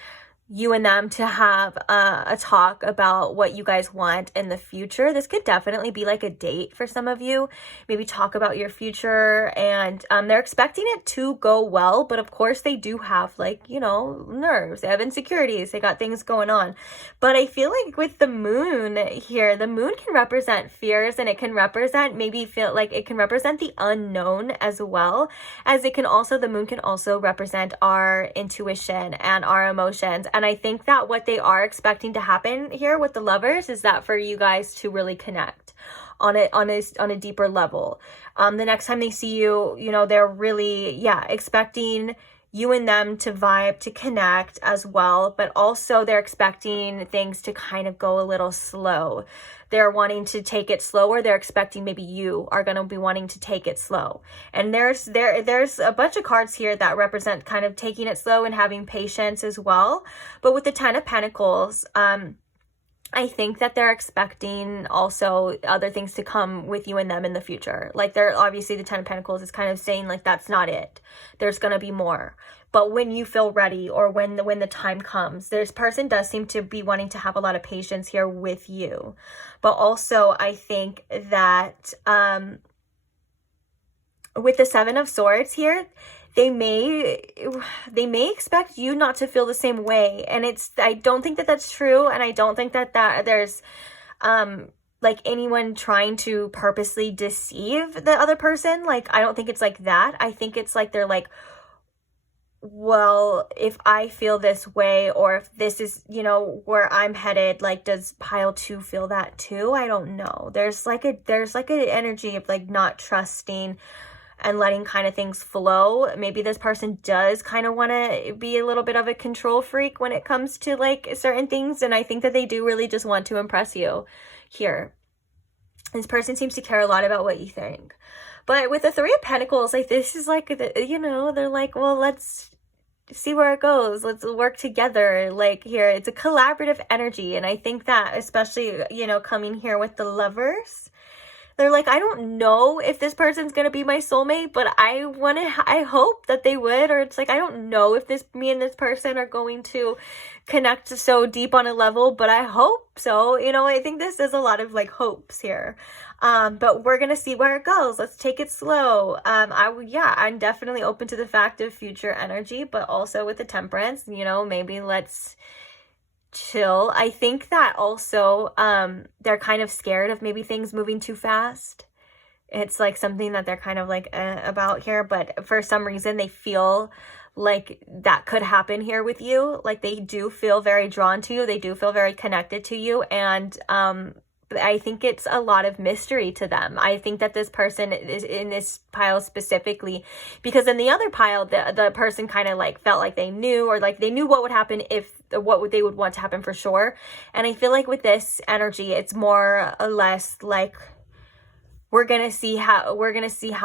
you and them to have a talk about what you guys want in the future. This could definitely be like a date for some of you. Maybe talk about your future, and they're expecting it to go well, but of course they do have, like, you know, nerves. They have insecurities. They got things going on. But I feel like with the Moon here, the Moon can represent fears, and it can represent, maybe feel like it can represent the unknown, as well as it can also, the Moon can also represent our intuition and our emotions. And I think that what they are expecting to happen here with the Lovers is that for you guys to really connect on a deeper level. The next time they see you, you know, they're really, yeah, expecting you and them to vibe, to connect as well, but also they're expecting things to kind of go a little slow. They're wanting to take it slower. They're expecting maybe you are going to be wanting to take it slow. And there's a bunch of cards here that represent kind of taking it slow and having patience as well. But with the Ten of Pentacles, I think that they're expecting also other things to come with you and them in the future. Like, they're obviously, the Ten of Pentacles is kind of saying like, that's not it. There's going to be more. But when you feel ready, or when the time comes, this person does seem to be wanting to have a lot of patience here with you. But also, I think that with the Seven of Swords here, they may expect you not to feel the same way. And I don't think that that's true. And I don't think that there's like anyone trying to purposely deceive the other person. Like, I don't think it's like that. I think it's like, they're like, well, if I feel this way, or if this is, you know, where I'm headed, like, does pile 2 feel that too? I don't know. There's like an energy of like not trusting and letting kind of things flow. Maybe this person does kind of want to be a little bit of a control freak when it comes to like certain things. And I think that they do really just want to impress you here. This person seems to care a lot about what you think. But with the Three of Pentacles, like, this is like, you know, they're like, well, let's see where it goes. Let's work together. Like, here, it's a collaborative energy. And I think that, especially, you know, coming here with the Lovers, they're like, I don't know if this person's going to be my soulmate, but I hope that they would. Or it's like, I don't know if me and this person are going to connect so deep on a level, but I hope so. You know, I think this is a lot of like hopes here. But we're going to see where it goes. Let's take it slow. I'm definitely open to the fact of future energy, but also with the Temperance, you know, maybe let's chill. I think that also, they're kind of scared of maybe things moving too fast. It's like something that they're kind of like about here, but for some reason they feel like that could happen here with you. Like, they do feel very drawn to you. They do feel very connected to you. And, I think it's a lot of mystery to them. I think that this person is in this pile specifically, because in the other pile, the person kind of like felt like they knew, or like they knew what would happen what they would want to happen for sure. And I feel like with this energy, it's more or less like, we're gonna see how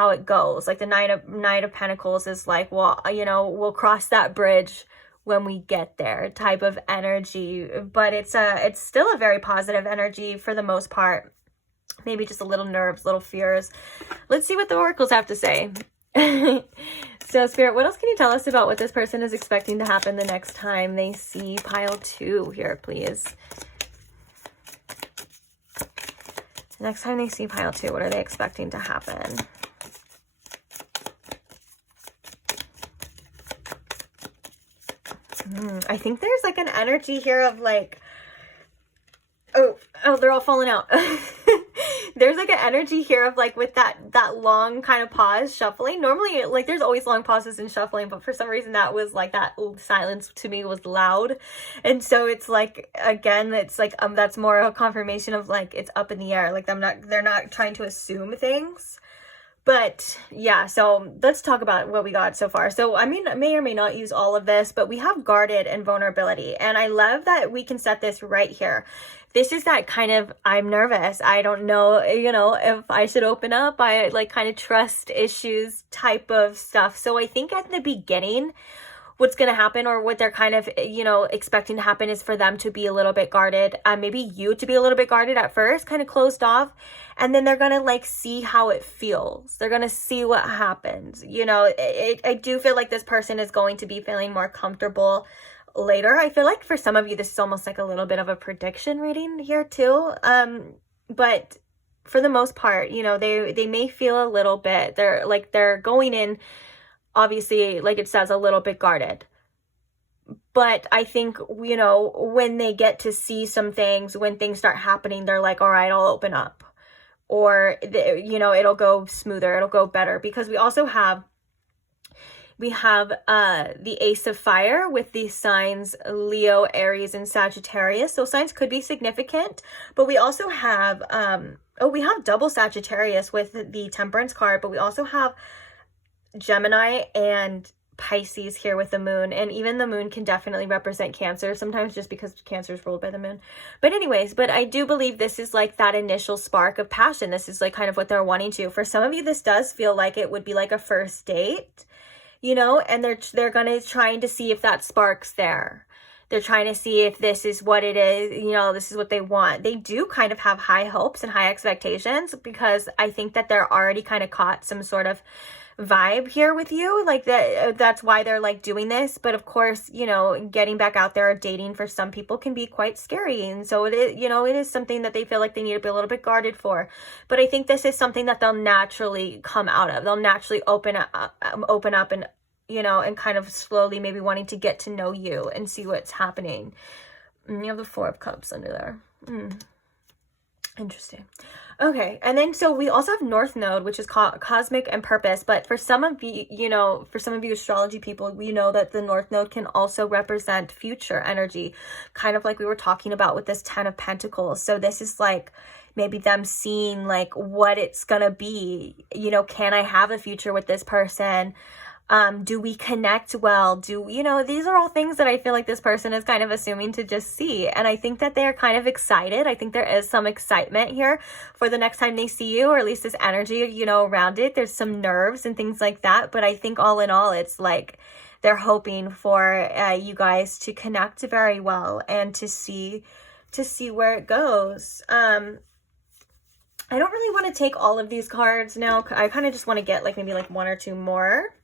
it goes. Like, the Knight of Pentacles is like, well, you know, we'll cross that bridge when we get there type of energy. But it's still a very positive energy for the most part. Maybe just a little nerves, little fears. Let's see what the oracles have to say. So, Spirit, what else can you tell us about what this person is expecting to happen the next time they see pile 2 here, please? The next time they see pile 2, what are they expecting to happen? I think there's like an energy here of like, oh, they're all falling out. There's like an energy here of like, with that long kind of pause shuffling. Normally, like, there's always long pauses in shuffling, but for some reason that was like, that silence to me was loud. And so it's like, again, it's like, that's more a confirmation of like, it's up in the air. Like, they're not trying to assume things. But yeah, so let's talk about what we got so far. So, I mean, I may or may not use all of this, but we have guarded and vulnerability. And I love that we can set this right here. This is that kind of, I'm nervous. I don't know, you know, if I should open up. I like kind of trust issues type of stuff. So I think at the beginning, what's going to happen, or what they're kind of, you know, expecting to happen, is for them to be a little bit guarded. Maybe you to be a little bit guarded at first, kind of closed off. And then they're going to like see how it feels. They're going to see what happens. You know, I do feel like this person is going to be feeling more comfortable later. I feel like for some of you, this is almost like a little bit of a prediction reading here too. But for the most part, you know, they may feel a little bit, they're going in, obviously, like it says, a little bit guarded. But I think, you know, when they get to see some things, when things start happening, they're like, all right, I'll open up. Or, you know, it'll go smoother, it'll go better. Because we also have, the Ace of Fire with the signs Leo, Aries, and Sagittarius. So signs could be significant. But we also have, we have double Sagittarius with the Temperance card. But we also have Gemini and Pisces here with the moon, and even the moon can definitely represent Cancer sometimes, just because Cancer is ruled by the moon. But anyways, but I do believe this is like that initial spark of passion. This is like kind of what they're wanting to. For some of you, this does feel like it would be like a first date, you know, and they're gonna trying to see if that spark's there. They're trying to see if this is what it is, you know, this is what they want. They do kind of have high hopes and high expectations, because I think that they're already kind of caught some sort of vibe here with you, like that's why they're like doing this. But of course, you know, getting back out there, dating for some people can be quite scary, and so it is, you know, it is something that they feel like they need to be a little bit guarded for. But I think this is something that they'll naturally come out of. They'll naturally open up and, you know, and kind of slowly maybe wanting to get to know you and see what's happening. And you have the Four of Cups under there. Interesting. Okay, and then so we also have North Node, which is cosmic and purpose. But for some of you, you know, for some of you astrology people, we know that the North Node can also represent future energy, kind of like we were talking about with this Ten of Pentacles. So this is like maybe them seeing like what it's gonna be. You know, can I have a future with this person? Do we connect well? You know, these are all things that I feel like this person is kind of assuming to just see. And I think that they're kind of excited. I think there is some excitement here for the next time they see you, or at least this energy, you know, around it. There's some nerves and things like that. But I think all in all, it's like they're hoping for you guys to connect very well and to see where it goes. I don't really want to take all of these cards now. I kind of just want to get like maybe like one or two more.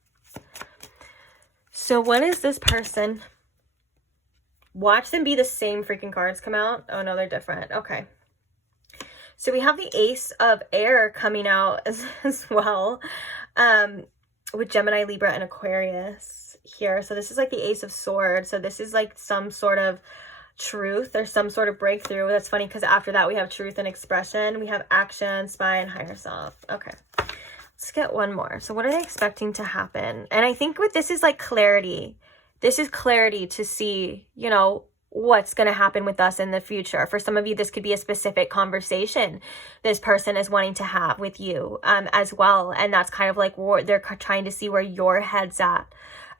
So what is this person? Watch them be the same freaking cards come out. Oh no, they're different. Okay. So we have the Ace of Air coming out as well, with Gemini, Libra, and Aquarius here. So this is like the Ace of Swords. So this is like some sort of truth or some sort of breakthrough. That's funny because after that we have truth and expression. We have action, spy, and higher self. Okay. Let's get one more. So what are they expecting to happen? And I think with this is like clarity. This is clarity to see, you know, what's going to happen with us in the future. For some of you, this could be a specific conversation this person is wanting to have with you as well. And that's kind of like they're trying to see where your head's at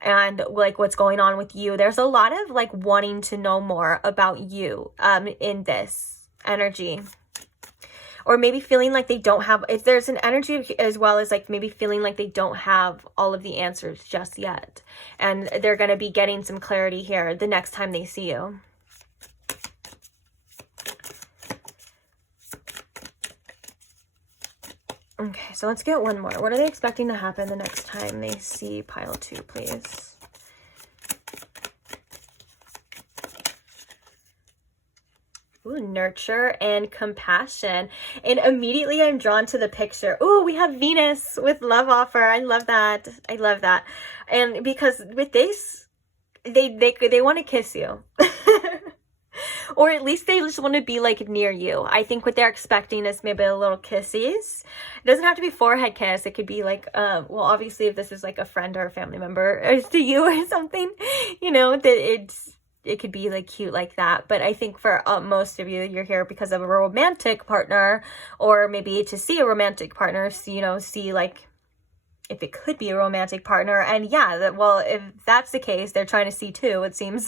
and like what's going on with you. There's a lot of like wanting to know more about you in this energy. Or maybe feeling like they don't have, if there's an energy as well as like maybe feeling like they don't have all of the answers just yet. And they're going to be getting some clarity here the next time they see you. Okay, so let's get one more. What are they expecting to happen the next time they see pile 2, please? Ooh, nurture and compassion. And immediately I'm drawn to the picture. Ooh, we have Venus with love offer. I love that. I love that. And because with this, they want to kiss you. Or at least they just want to be like near you. I think what they're expecting is maybe a little kisses. It doesn't have to be forehead kiss. It could be like, well, obviously if this is like a friend or a family member or to you or something, you know, that it could be like cute like that. But I think for most of you, you're here because of a romantic partner, or maybe to see a romantic partner, so, you know, see like if it could be a romantic partner. And yeah, well, if that's the case, they're trying to see too, it seems.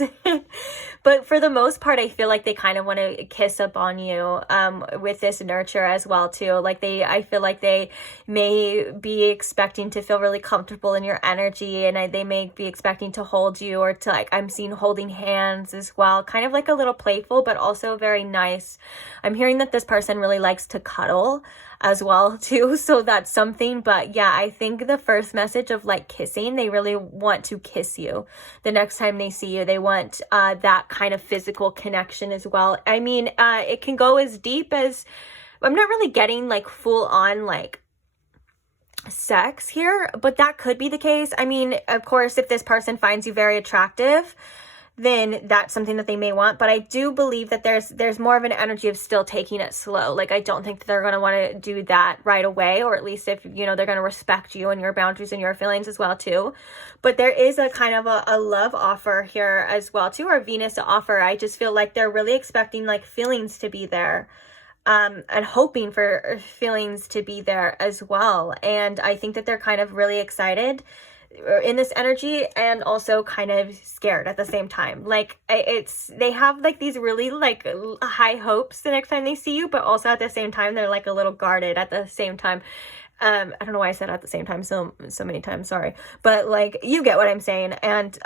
But for the most part, I feel like they kind of want to kiss up on you with this nurture as well too. Like I feel like they may be expecting to feel really comfortable in your energy, and they may be expecting to hold you, or to like, I'm seeing holding hands as well. Kind of like a little playful, but also very nice. I'm hearing that this person really likes to cuddle as well too, so that's something. But yeah, I think the first message of like kissing, they really want to kiss you the next time they see you. They want that kind of physical connection as well. I mean, it can go as deep as, I'm not really getting like full on like sex here, but that could be the case. I mean, of course, if this person finds you very attractive, then that's something that they may want. But I do believe that there's more of an energy of still taking it slow. Like, I don't think that they're going to want to do that right away, or at least if, you know, they're going to respect you and your boundaries and your feelings as well too. But there is a kind of a love offer here as well too, or Venus offer. I just feel like they're really expecting like feelings to be there. And hoping for feelings to be there as well. And I think that they're kind of really excited in this energy, and also kind of scared at the same time. Like they have like these really like high hopes the next time they see you, but also at the same time they're like a little guarded at the same time. I don't know why I said at the same time so many times, sorry, but like you get what I'm saying. And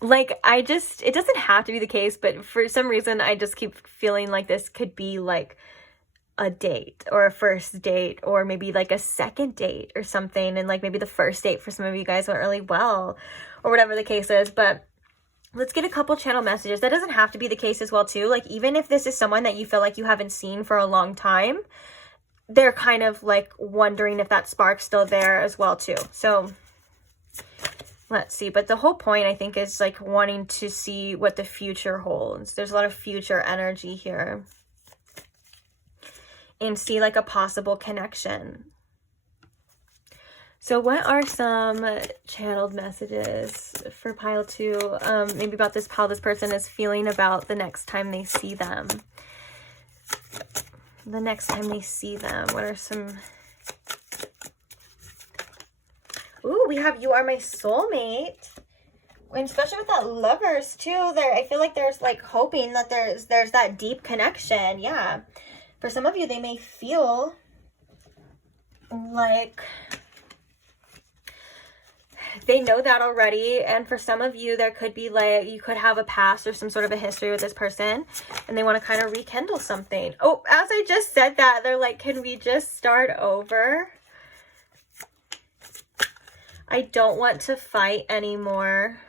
like it doesn't have to be the case, but for some reason I just keep feeling like this could be like a date or a first date, or maybe like a second date or something, and like maybe the first date for some of you guys went really well, or whatever the case is. But let's get a couple channel messages. That doesn't have to be the case as well too. Like even if this is someone that you feel like you haven't seen for a long time, they're kind of like wondering if that spark's still there as well too. So let's see. But the whole point, I think, is like wanting to see what the future holds. There's a lot of future energy here. And see like a possible connection. So what are some channeled messages for pile 2? Maybe about how this person is feeling about the next time they see them. The next time they see them. What are some... Ooh, we have you are my soulmate. And especially with that lovers too. There, I feel like there's like hoping that there's that deep connection. Yeah. For some of you, they may feel like they know that already. And for some of you, there could be like, you could have a past or some sort of a history with this person, and they want to kind of rekindle something. Oh, as I just said that, they're like, can we just start over? I don't want to fight anymore.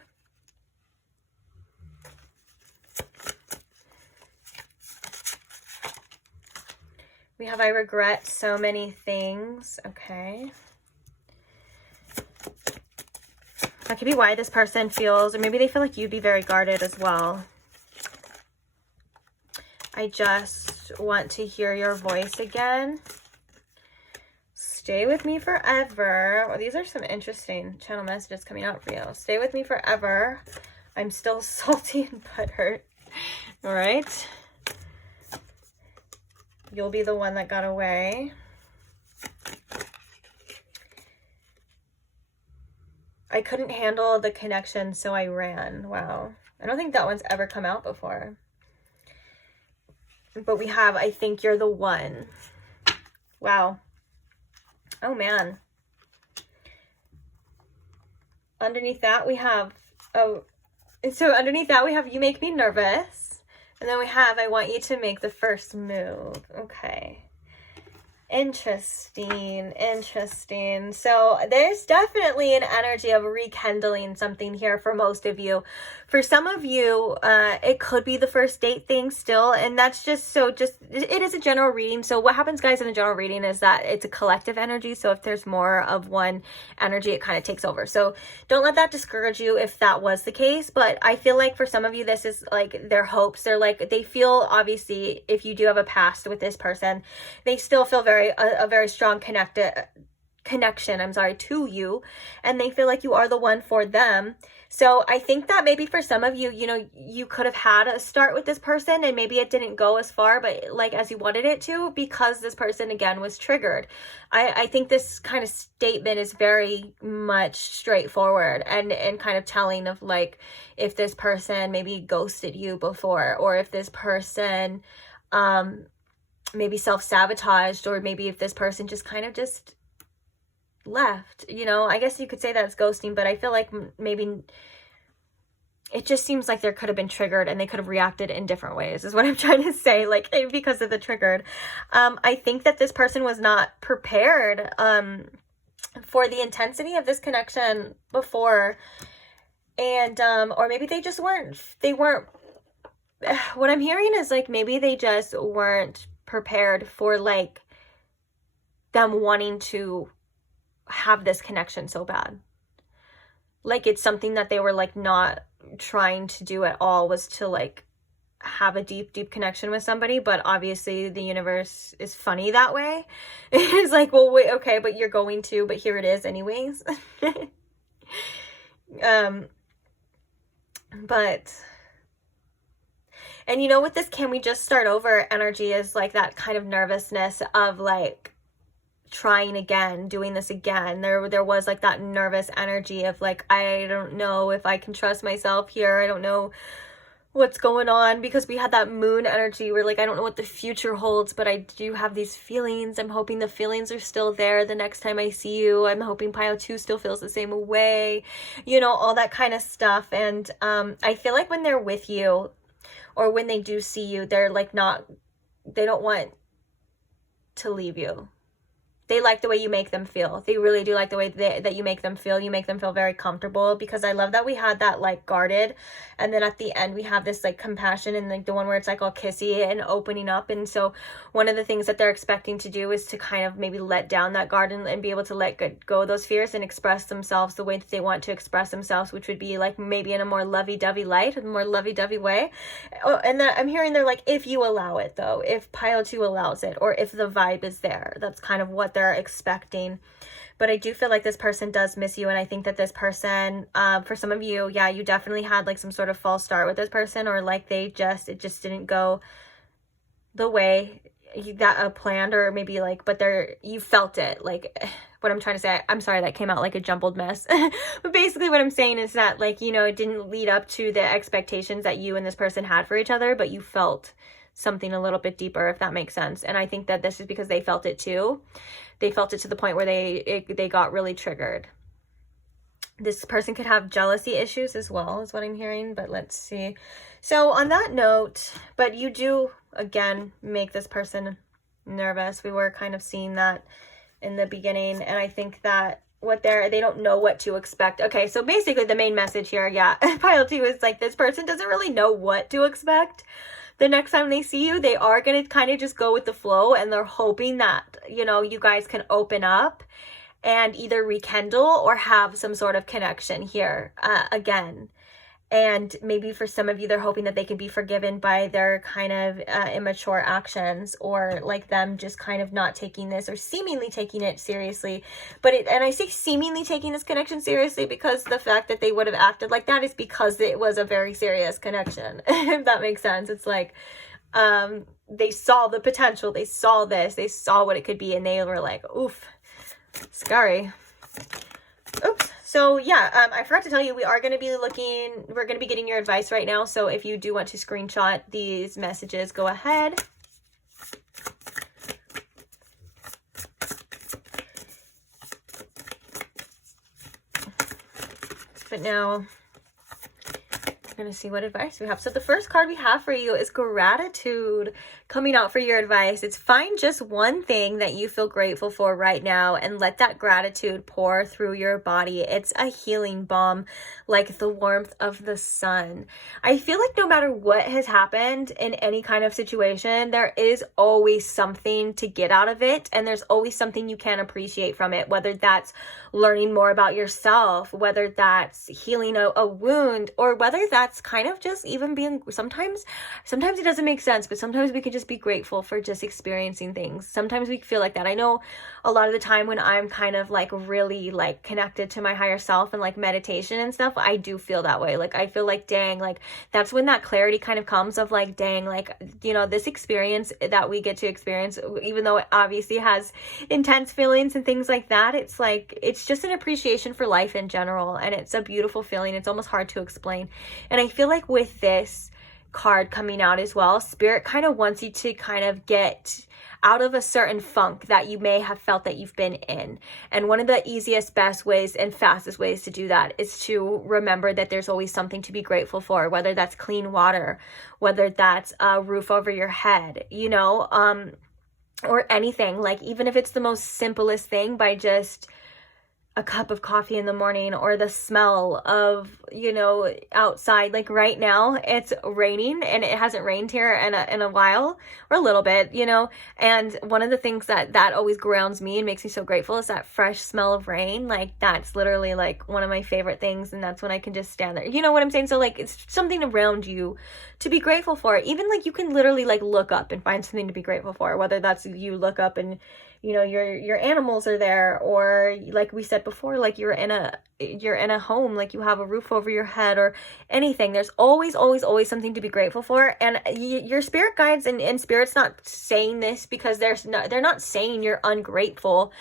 We have, I regret so many things. Okay. That could be why this person feels, or maybe they feel like you'd be very guarded as well. I just want to hear your voice again. Stay with me forever. Well, these are some interesting channel messages coming out for you. Stay with me forever. I'm still salty and butthurt. All right. You'll be the one that got away. I couldn't handle the connection, so I ran. Wow. I don't think that one's ever come out before. But we have, I think you're the one. Wow. Oh, man. Underneath that, we have, so underneath that, we have you make me nervous. And then we have, I want you to make the first move. Okay. Interesting. Interesting. So there's definitely an energy of rekindling something here for most of you. For some of you, it could be the first date thing still. And that's just, it is a general reading. So what happens, guys, in a general reading is that it's a collective energy. So if there's more of one energy, it kind of takes over. So don't let that discourage you if that was the case. But I feel like for some of you, this is like their hopes. They're like, they feel, obviously, if you do have a past with this person, they still feel a very strong connection to you, and they feel like you are the one for them. So I think that maybe for some of you, you know, you could have had a start with this person and maybe it didn't go as far, but like as you wanted it to, because this person again was triggered. I think this kind of statement is very much straightforward and kind of telling of like if this person maybe ghosted you before, or if this person maybe self-sabotaged, or maybe if this person just kind of just left, you know. I guess you could say that's ghosting, but I feel like maybe it just seems like there could have been triggered and they could have reacted in different ways is what I'm trying to say, like because of the triggered. I think that this person was not prepared for the intensity of this connection before, and or maybe they just weren't, what I'm hearing is like maybe they just weren't prepared for like them wanting to have this connection so bad. Like it's something that they were like not trying to do at all, was to like have a deep connection with somebody. But obviously the universe is funny that way. It's like, well, wait, okay, but you're going to, but here it is anyways. But, and you know, with this can we just start over energy is like that kind of nervousness of like, trying again, doing this again. There was like that nervous energy of like, I don't know if I can trust myself here. I don't know what's going on, because we had that moon energy where like, I don't know what the future holds, but I do have these feelings. I'm hoping the feelings are still there the next time I see you. I'm hoping Pile 2 still feels the same way, you know, all that kind of stuff. And I feel like when they're with you, or when they do see you, they're like they don't want to leave you. They like the way you make them feel. They really do like the way that you make them feel. You make them feel very comfortable, because I love that we had that like guarded, and then at the end we have this like compassion, and like the one where it's like all kissy and opening up. And so one of the things that they're expecting to do is to kind of maybe let down that guard and be able to let go of those fears and express themselves the way that they want to express themselves, which would be like maybe in a more lovey-dovey light, a more lovey-dovey way. Oh, and that I'm hearing they're like, if you allow it though, if Pile 2 allows it, or if the vibe is there, that's kind of what they're expecting. But I do feel like this person does miss you, and I think that this person, for some of you, yeah, you definitely had like some sort of false start with this person, or like it just didn't go the way that planned, or maybe like, but you felt it. Like, what I'm trying to say, I'm sorry that came out like a jumbled mess, but basically what I'm saying is that like, you know, it didn't lead up to the expectations that you and this person had for each other, but you felt something a little bit deeper, if that makes sense. And I think that this is because they felt it too. They felt it to the point where they got really triggered. This person could have jealousy issues as well, is what I'm hearing, but let's see. So on that note, but you do again make this person nervous. We were kind of seeing that in the beginning, and I think that they don't know what to expect. Okay, so basically the main message here, yeah, Pile 2 is like, this person doesn't really know what to expect. The next time they see you, they are going to kind of just go with the flow, and they're hoping that, you know, you guys can open up and either rekindle or have some sort of connection here again. And maybe for some of you, they're hoping that they can be forgiven by their kind of immature actions, or like them just kind of not taking this or seemingly taking it seriously. And I say seemingly taking this connection seriously because the fact that they would have acted like that is because it was a very serious connection, if that makes sense. It's like they saw the potential, they saw this, they saw what it could be, and they were like, oof, scary. Oops. So yeah, I forgot to tell you, we're going to be getting your advice right now. So if you do want to screenshot these messages, go ahead. But now I'm going to see what advice we have. So the first card we have for you is gratitude coming out for your advice. It's find just one thing that you feel grateful for right now and let that gratitude pour through your body. It's a healing balm, like the warmth of the sun. I feel like no matter what has happened in any kind of situation, there is always something to get out of it, and there's always something you can appreciate from it, whether that's learning more about yourself, whether that's healing a wound, or whether that's kind of just even being, sometimes it doesn't make sense, but sometimes we can just be grateful for just experiencing things. Sometimes we feel like that. I know a lot of the time when I'm kind of like really like connected to my higher self and like meditation and stuff, I do feel that way. Like I feel like, dang, like that's when that clarity kind of comes of like, dang, like, you know, this experience that we get to experience, even though it obviously has intense feelings and things like that, it's like, it's just an appreciation for life in general, and it's a beautiful feeling. It's almost hard to explain. And I feel like with this card coming out as well, Spirit kind of wants you to kind of get out of a certain funk that you may have felt that you've been in. And one of the easiest, best ways and fastest ways to do that is to remember that there's always something to be grateful for, whether that's clean water, whether that's a roof over your head, you know, or anything. Like even if it's the most simplest thing, by just a cup of coffee in the morning, or the smell of, you know, outside. Like right now it's raining and it hasn't rained here in a while, or a little bit, you know, and one of the things that always grounds me and makes me so grateful is that fresh smell of rain. Like that's literally like one of my favorite things, and that's when I can just stand there, you know what I'm saying? So like it's something around you to be grateful for. Even like you can literally like look up and find something to be grateful for, whether that's you look up and you know, your animals are there, or like we said before, like you're in a home, like you have a roof over your head or anything. There's always something to be grateful for. And your spirit guides and spirit's not saying this because they're not saying you're ungrateful.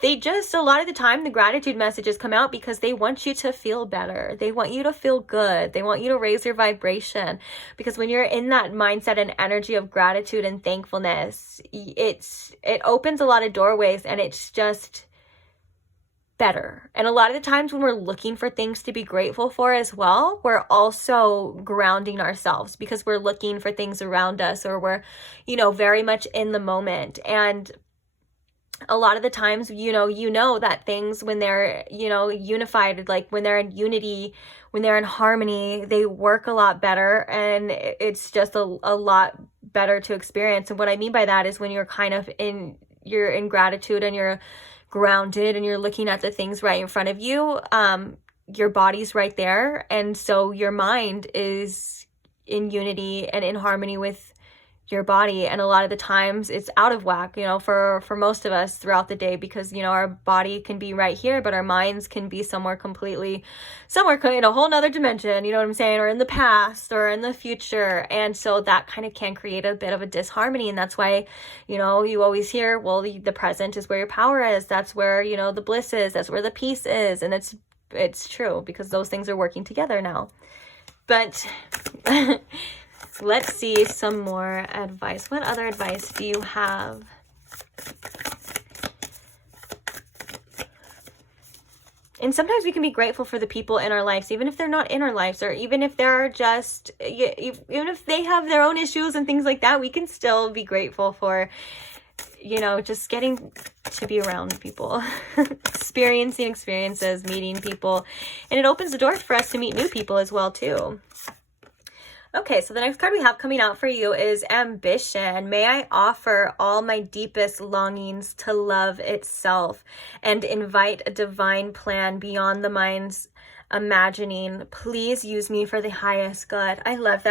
They just, a lot of the time, the gratitude messages come out because they want you to feel better. They want you to feel good. They want you to raise your vibration. Because when you're in that mindset and energy of gratitude and thankfulness, it opens a lot of doorways, and it's just better. And a lot of the times when we're looking for things to be grateful for as well, we're also grounding ourselves because we're looking for things around us, or we're, you know, very much in the moment. And a lot of the times, you know that things, when they're, you know, unified, like when they're in unity, when they're in harmony, they work a lot better, and it's just a lot better to experience. And what I mean by that is when you're you're in gratitude and you're grounded and you're looking at the things right in front of you, your body's right there, and so your mind is in unity and in harmony with your body. And a lot of the times it's out of whack, you know, for most of us throughout the day, because, you know, our body can be right here, but our minds can be somewhere in a whole nother dimension, you know what I'm saying, or in the past or in the future. And so that kind of can create a bit of a disharmony. And that's why, you know, you always hear, well, the present is where your power is. That's where, you know, the bliss is. That's where the peace is. And it's true, because those things are working together now. But let's see some more advice. What other advice do you have? And sometimes we can be grateful for the people in our lives, even if they're not in our lives, or even if they're just, even if they have their own issues and things like that, we can still be grateful for, you know, just getting to be around people, experiencing experiences, meeting people. And it opens the door for us to meet new people as well, too. Okay, so the next card we have coming out for you is ambition. May I offer all my deepest longings to love itself and invite a divine plan beyond the mind's imagining. Please use me for the highest good. I love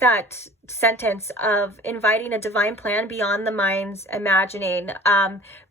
that sentence of inviting a divine plan beyond the mind's imagining,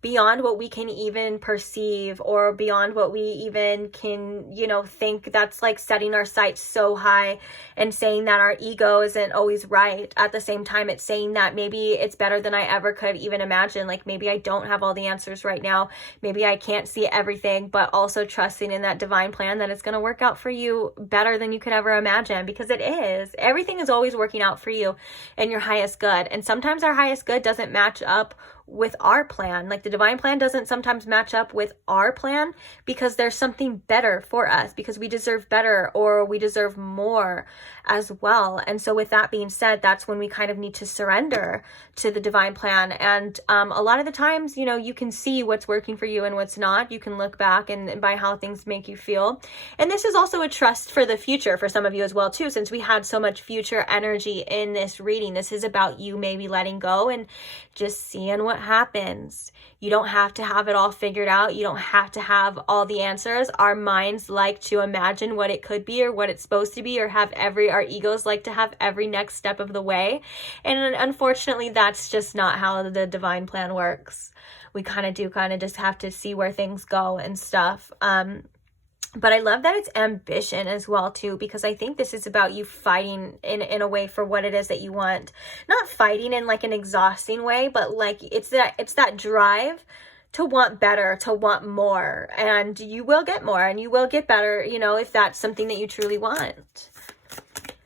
beyond what we can even perceive, or beyond what we even can, you know, think. That's like setting our sights so high and saying that our ego isn't always right. At the same time, it's saying that maybe it's better than I ever could even imagine. Like maybe I don't have all the answers right now. Maybe I can't see everything, but also trusting in that divine plan that it's going to work out for you better than you could ever imagine, because it is. Everything is always working out for you and your highest good. And sometimes our highest good doesn't match up with our plan. Like the divine plan doesn't sometimes match up with our plan because there's something better for us, because we deserve better or we deserve more as well. And so with that being said, that's when we kind of need to surrender to the divine plan. And a lot of the times, you know, you can see what's working for you and what's not. You can look back and by how things make you feel. And this is also a trust for the future for some of you as well too, since we had so much future energy in this reading. This is about you maybe letting go and just seeing what happens. You don't have to have it all figured out. You don't have to have all the answers. Our minds like to imagine what it could be or what it's supposed to be, or our egos like to have every next step of the way. And unfortunately, that's just not how the divine plan works. We kind of just have to see where things go and stuff. But I love that it's ambition as well too, because I think this is about you fighting in a way for what it is that you want. Not fighting in like an exhausting way, but like it's that drive to want better, to want more, and you will get more and you will get better, you know, if that's something that you truly want.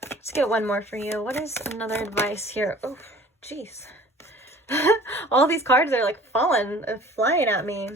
Let's get one more for you. What is another advice here? Oh, jeez. All these cards are like flying at me.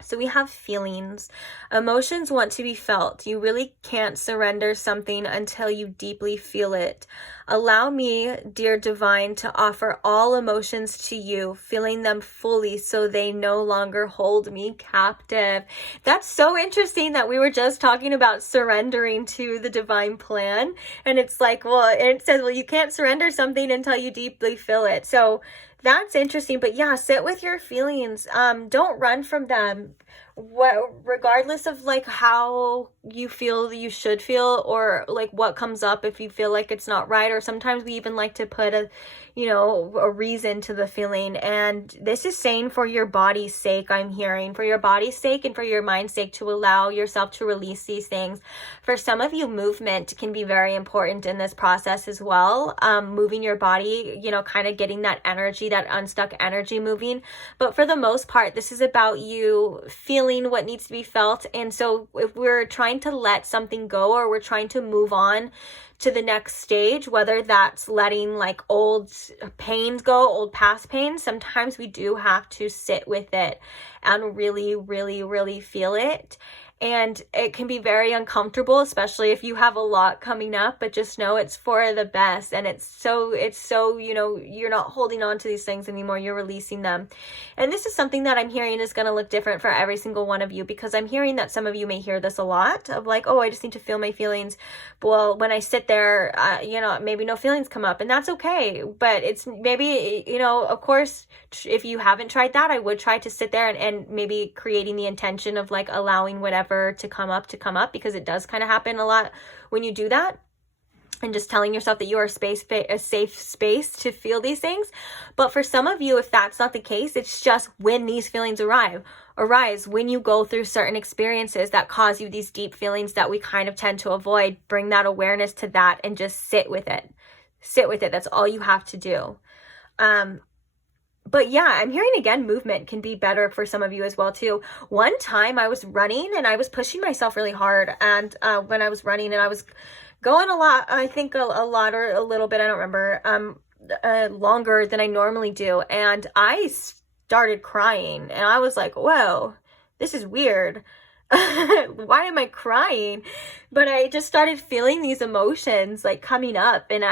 So we have feelings. Emotions want to be felt. You really can't surrender something until you deeply feel it. Allow me, dear divine, to offer all emotions to you, feeling them fully so they no longer hold me captive. That's so interesting that we were just talking about surrendering to the divine plan. And it's like, well, it says, well, you can't surrender something until you deeply feel it. So that's interesting. But yeah, sit with your feelings. Don't run from them. regardless of like how you feel you should feel, or like what comes up if you feel like it's not right, or sometimes we even like to put a reason to the feeling. And this is saying for your body's sake, I'm hearing for your body's sake and for your mind's sake, to allow yourself to release these things. For some of you, movement can be very important in this process as well. Moving your body, kind of getting that energy, that unstuck energy moving. But for the most part, this is about you feeling what needs to be felt. And so if we're trying to let something go, or we're trying to move on to the next stage, whether that's letting like old pains go, old past pains, sometimes we do have to sit with it and really, really, really feel it. And it can be very uncomfortable, especially if you have a lot coming up, but just know it's for the best. And it's so, you're not holding on to these things anymore. You're releasing them. And this is something that I'm hearing is going to look different for every single one of you, because I'm hearing that some of you may hear this a lot of like, oh, I just need to feel my feelings. Well, when I sit there, maybe no feelings come up, and that's okay. But it's maybe, of course, if you haven't tried that, I would try to sit there and maybe creating the intention of like allowing whatever to come up, because it does kind of happen a lot when you do that, and just telling yourself that you are a safe space to feel these things. But for some of you, if that's not the case, it's just when these feelings arise, when you go through certain experiences that cause you these deep feelings that we kind of tend to avoid, bring that awareness to that and just sit with it. That's all you have to do. But yeah, I'm hearing again, movement can be better for some of you as well too. One time I was running and I was pushing myself really hard. And when I was running and I was going a lot, I think a lot or a little bit, I don't remember, longer than I normally do. And I started crying and I was like, whoa, this is weird. Why am I crying? But I just started feeling these emotions like coming up, and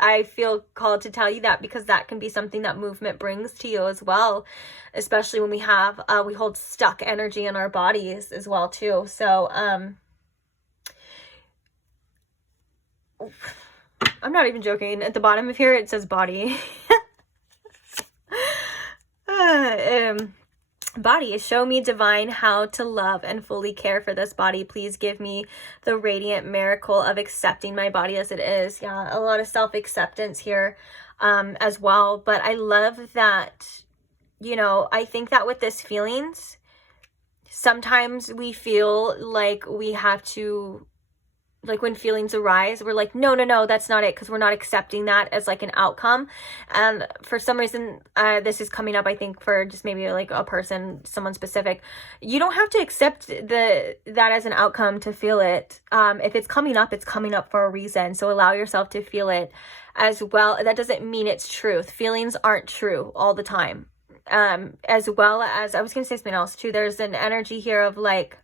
I feel called to tell you that because that can be something that movement brings to you as well, especially when we hold stuck energy in our bodies as well too. So I'm not even joking. At the bottom of here it says body. Body, show me divine how to love and fully care for this body. Please give me the radiant miracle of accepting my body as it is. Yeah, a lot of self-acceptance here as well. But I love that, I think that with this feelings, sometimes we feel like we have to, like when feelings arise, we're like, no, that's not it, because we're not accepting that as like an outcome. And for some reason, this is coming up, I think, for just maybe like a person, someone specific. You don't have to accept that as an outcome to feel it. If it's coming up, it's coming up for a reason. So allow yourself to feel it as well. That doesn't mean it's truth. Feelings aren't true all the time. As well as, I was going to say something else too. There's an energy here of like,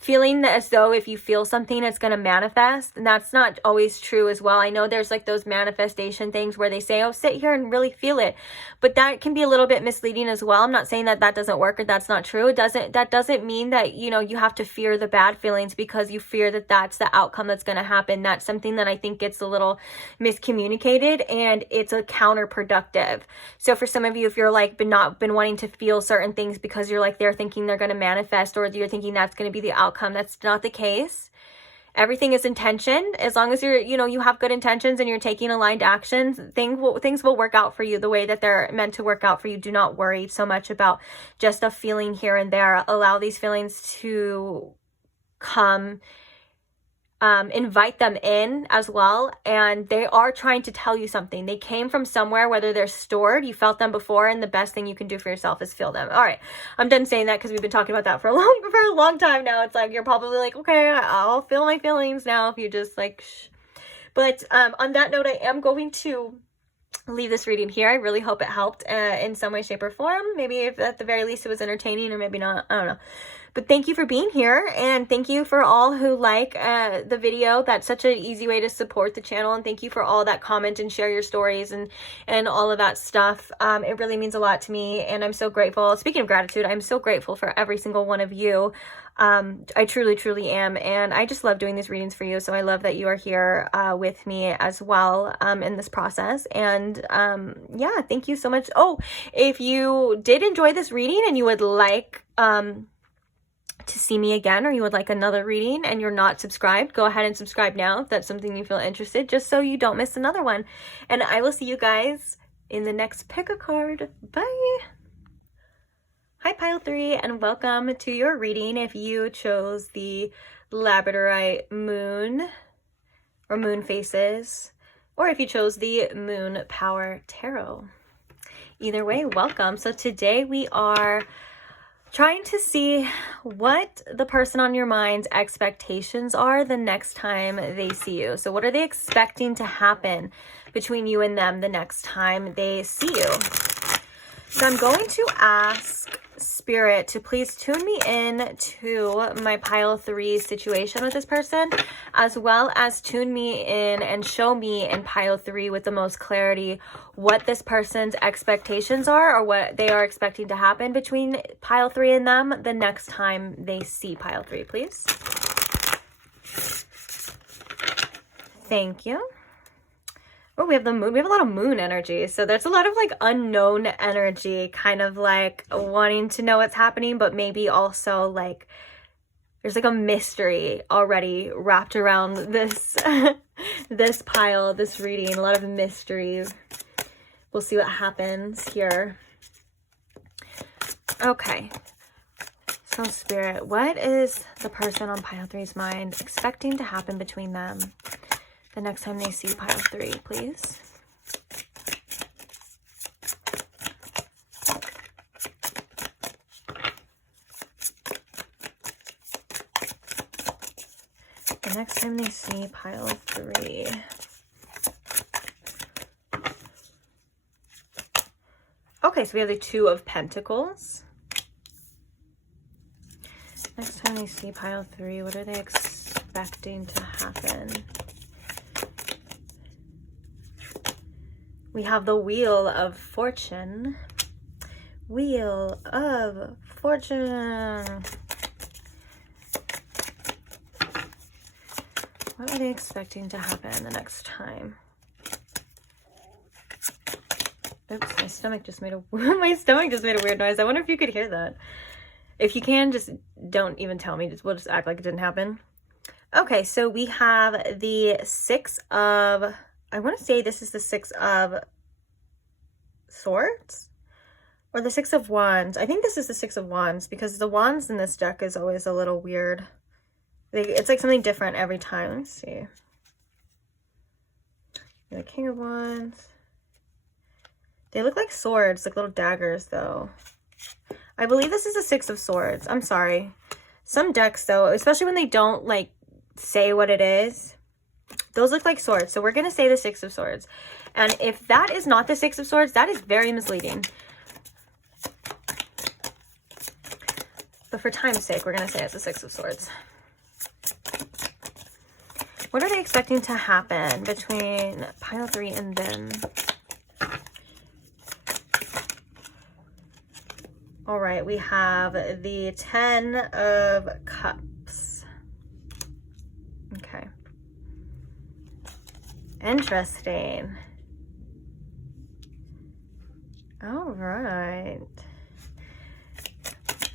feeling that as though if you feel something, it's going to manifest. And that's not always true as well. I know there's like those manifestation things where they say, oh, sit here and really feel it. But that can be a little bit misleading as well. I'm not saying that doesn't work or that's not true. That doesn't mean that, you have to fear the bad feelings because you fear that that's the outcome that's going to happen. That's something that I think gets a little miscommunicated, and it's a counterproductive. So for some of you, if you're like been wanting to feel certain things because you're like, they're thinking they're going to manifest, or you're thinking that's going to be the outcome, that's not the case. Everything is intention. As long as you're, you have good intentions and you're taking aligned actions, things will work out for you the way that they're meant to work out for you. Do not worry so much about just a feeling here and there. Allow these feelings to come. Invite them in as well, and they are trying to tell you something. They came from somewhere, whether they're stored, you felt them before, and the best thing you can do for yourself is feel them. All right, I'm done saying that because we've been talking about that for a long time now. It's like you're probably like, okay, I'll feel my feelings now if you just like shh. But on that note, I am going to leave this reading here. I really hope it helped in some way, shape, or form. Maybe if at the very least it was entertaining, or maybe not. I don't know. But thank you for being here, and thank you for all who like the video. That's such an easy way to support the channel, and thank you for all that comment and share your stories and all of that stuff. It really means a lot to me, and I'm so grateful. Speaking of gratitude, I'm so grateful for every single one of you I truly, truly am. And I just love doing these readings for you. So I love that you are here with me as well in this process. And yeah, thank you so much. Oh, if you did enjoy this reading and you would like to see me again, or you would like another reading and you're not subscribed, go ahead and subscribe now if that's something you feel interested, just so you don't miss another one. And I will see you guys in the next pick a card. Bye. Hi Pile 3, and welcome to your reading if you chose the Labradorite Moon or Moon Faces, or if you chose the Moon Power Tarot. Either way, welcome. So today we are trying to see what the person on your mind's expectations are the next time they see you. So what are they expecting to happen between you and them the next time they see you? So I'm going to ask Spirit to please tune me in to my Pile 3 situation with this person, as well as tune me in and show me in Pile 3 with the most clarity what this person's expectations are, or what they are expecting to happen between Pile 3 and them the next time they see Pile 3, please. Thank you. Oh, we have the moon. We have a lot of moon energy. So there's a lot of like unknown energy, kind of like wanting to know what's happening, but maybe also like there's like a mystery already wrapped around this, this pile, this reading, a lot of mystery. We'll see what happens here. Okay. So Spirit, what is the person on Pile 3's mind expecting to happen between them the next time they see Pile 3, please? The next time they see Pile 3. Okay, so we have the Two of Pentacles. Next time they see Pile 3, what are they expecting to happen? We have the Wheel of Fortune. Wheel of Fortune. What are they expecting to happen the next time? Oops, my stomach just made a weird noise. I wonder if you could hear that. If you can, just don't even tell me. We'll just act like it didn't happen. Okay, so we have the Six of... I want to say this is the Six of Swords or the Six of Wands. I think this is the Six of Wands because the wands in this deck is always a little weird. It's like something different every time. Let's see. The King of Wands. They look like swords, like little daggers though. I believe this is the Six of Swords. I'm sorry. Some decks though, especially when they don't like say what it is, those look like swords. So we're going to say the Six of Swords. And if that is not the Six of Swords, that is very misleading. But for time's sake, we're going to say it's the Six of Swords. What are they expecting to happen between Pile 3 and them? All right, we have the Ten of Cups. Okay. Interesting. All right.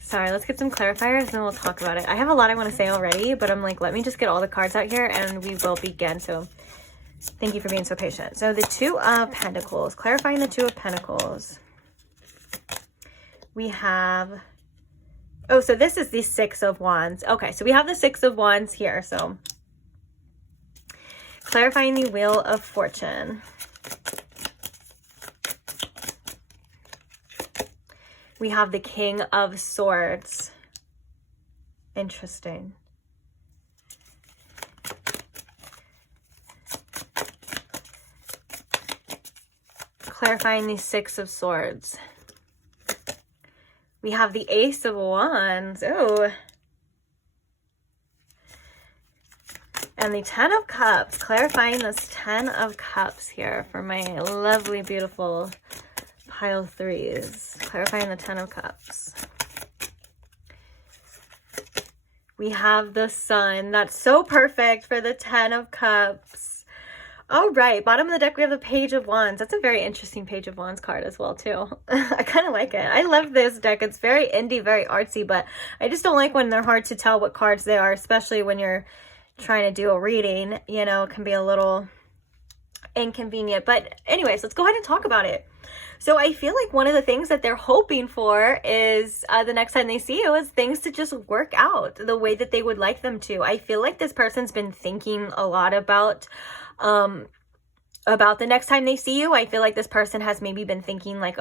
Sorry, let's get some clarifiers and then we'll talk about it. I have a lot I want to say already, but I'm like, let me just get all the cards out here and we will begin. So thank you for being so patient. So the Two of Pentacles, clarifying the Two of Pentacles. We have, oh, so this is the Six of Wands. Okay, so we have the Six of Wands here. So clarifying the Wheel of Fortune. We have the King of Swords. Interesting. Clarifying the Six of Swords. We have the Ace of Wands. Oh. And the Ten of Cups. Clarifying this Ten of Cups here for my lovely, beautiful Pile 3s. Clarifying the Ten of Cups. We have the Sun. That's so perfect for the 10 of Cups. All right, bottom of the deck, we have the Page of Wands. That's a very interesting Page of Wands card as well, too. I kind of like it. I love this deck. It's very indie, very artsy, but I just don't like when they're hard to tell what cards they are, especially when you're trying to do a reading. You know, it can be a little inconvenient. But anyways, let's go ahead and talk about it. So I feel like one of the things that they're hoping for is the next time they see you is things to just work out the way that they would like them to. I feel like this person's been thinking a lot about the next time they see you. I feel like this person has maybe been thinking like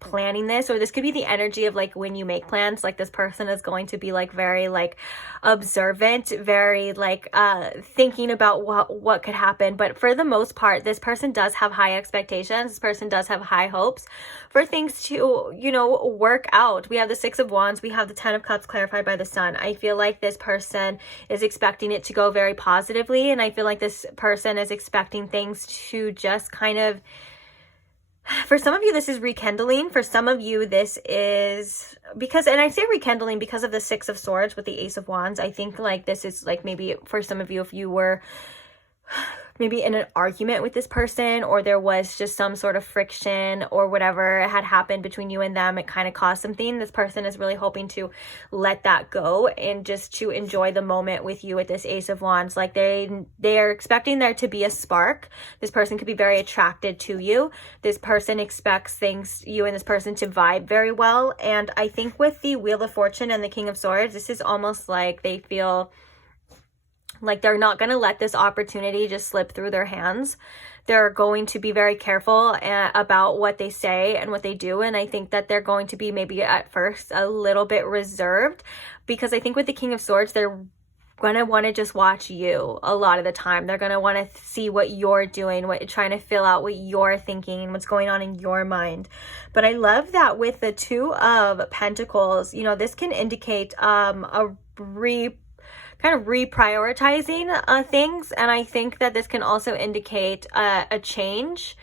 planning this, or this could be the energy of like when you make plans, like this person is going to be like very like observant, very like thinking about what could happen. But for the most part, this person does have high expectations. This person does have high hopes for things to, you know, work out. We have the 6 of Wands, we have the 10 of Cups clarified by the Sun. I feel like this person is expecting it to go very positively, and I feel like this person is expecting things to just kind of, for some of you this is rekindling, for some of you this is because, and I say rekindling because of the 6 of Swords with the Ace of Wands. I think like this is like maybe for some of you, if you were maybe in an argument with this person, or there was just some sort of friction or whatever had happened between you and them, it kind of caused something. This person is really hoping to let that go and just to enjoy the moment with you with this Ace of Wands. Like they are expecting there to be a spark. This person could be very attracted to you. This person expects you and this person to vibe very well. And I think with the Wheel of Fortune and the King of Swords, this is almost like they feel like they're not going to let this opportunity just slip through their hands. They're going to be very careful about what they say and what they do. And I think that they're going to be maybe at first a little bit reserved, because I think with the King of Swords, they're going to want to just watch you a lot of the time. They're going to want to see what you're doing, trying to fill out what you're thinking, what's going on in your mind. But I love that with the 2 of Pentacles, you know, this can indicate kind of reprioritizing things. And I think that this can also indicate a change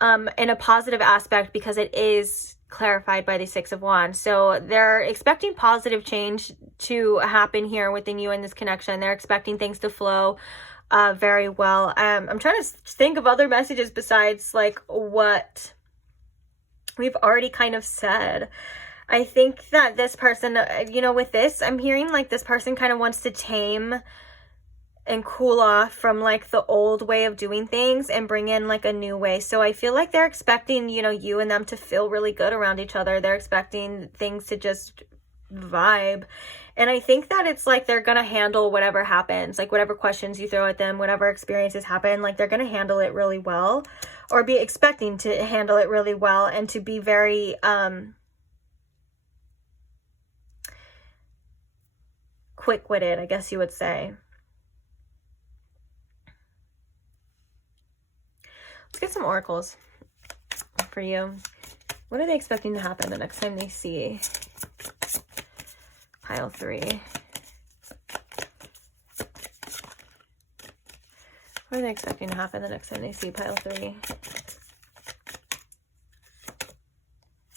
in a positive aspect, because it is clarified by the 6 of Wands. So they're expecting positive change to happen here within you in this connection. They're expecting things to flow very well. I'm trying to think of other messages besides like what we've already kind of said. I think that this person, you know, with this, I'm hearing like this person kind of wants to tame and cool off from like the old way of doing things and bring in like a new way. So I feel like they're expecting, you know, you and them to feel really good around each other. They're expecting things to just vibe. And I think that it's like they're going to handle whatever happens, like whatever questions you throw at them, whatever experiences happen, like they're going to handle it really well, or be expecting to handle it really well, and to be very, quick-witted, I guess you would say. Let's get some oracles for you. What are they expecting to happen the next time they see pile 3? What are they expecting to happen the next time they see pile 3?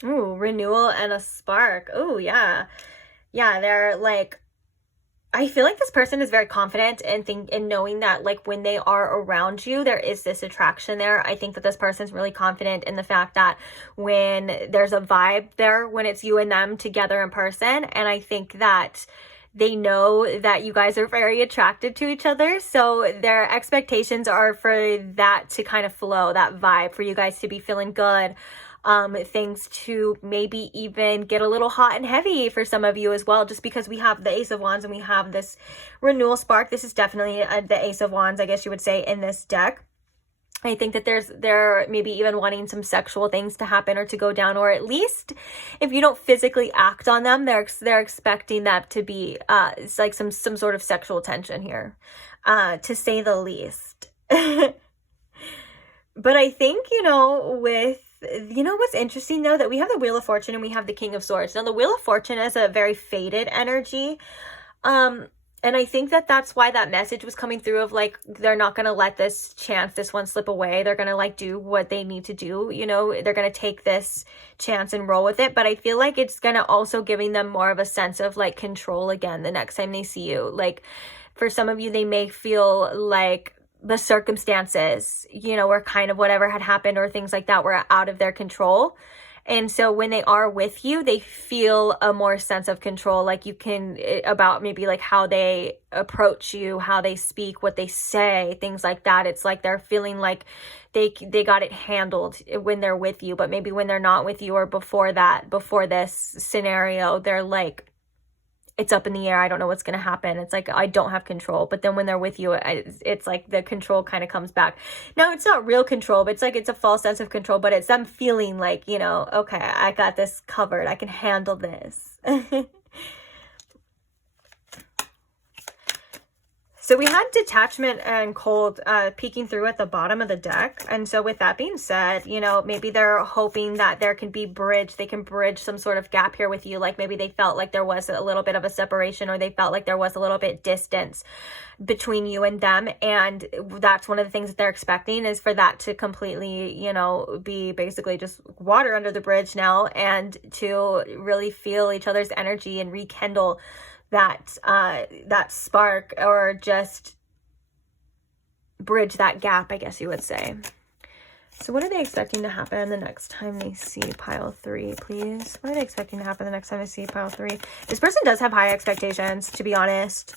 Ooh, renewal and a spark. Ooh, yeah. Yeah, they're like, I feel like this person is very confident in knowing that like when they are around you, there is this attraction there. I think that this person's really confident in the fact that when there's a vibe there, when it's you and them together in person. And I think that they know that you guys are very attracted to each other. So their expectations are for that to kind of flow, that vibe, for you guys to be feeling good. Things to maybe even get a little hot and heavy for some of you as well, just because we have the Ace of Wands and we have this renewal spark. This is definitely the Ace of Wands, I guess you would say, in this deck. I think that they're maybe even wanting some sexual things to happen or to go down, or at least if you don't physically act on them, they're expecting that to be it's like some sort of sexual tension here, to say the least. But I think, you know, what's interesting though, that we have the Wheel of Fortune and we have the King of Swords. Now the Wheel of Fortune is a very faded energy. And And I think that that's why that message was coming through of like, they're not going to let this one slip away. They're going to like do what they need to do. You know, they're going to take this chance and roll with it. But I feel like it's going to also giving them more of a sense of like control again the next time they see you. Like for some of you, they may feel like the circumstances, you know, or kind of whatever had happened or things like that were out of their control. And so when they are with you, they feel a more sense of control, like you can, about maybe like how they approach you, how they speak, what they say, things like that. It's like they're feeling like they got it handled when they're with you. But maybe when they're not with you or before this scenario, they're like, it's up in the air. I don't know what's going to happen. It's like, I don't have control. But then when they're with you, it's like the control kind of comes back. Now, it's not real control, but it's like, it's a false sense of control, but it's them feeling like, you know, okay, I got this covered. I can handle this. So we had detachment and cold peeking through at the bottom of the deck. And so with that being said, you know, maybe they're hoping that there can be they can bridge some sort of gap here with you. Like maybe they felt like there was a little bit of a separation, or they felt like there was a little bit distance between you and them. And that's one of the things that they're expecting, is for that to completely, you know, be basically just water under the bridge now, and to really feel each other's energy and rekindle that spark, or just bridge that gap, I guess you would say. So what are they expecting to happen the next time they see pile 3, please? What are they expecting to happen the next time they see pile 3? This person does have high expectations, to be honest,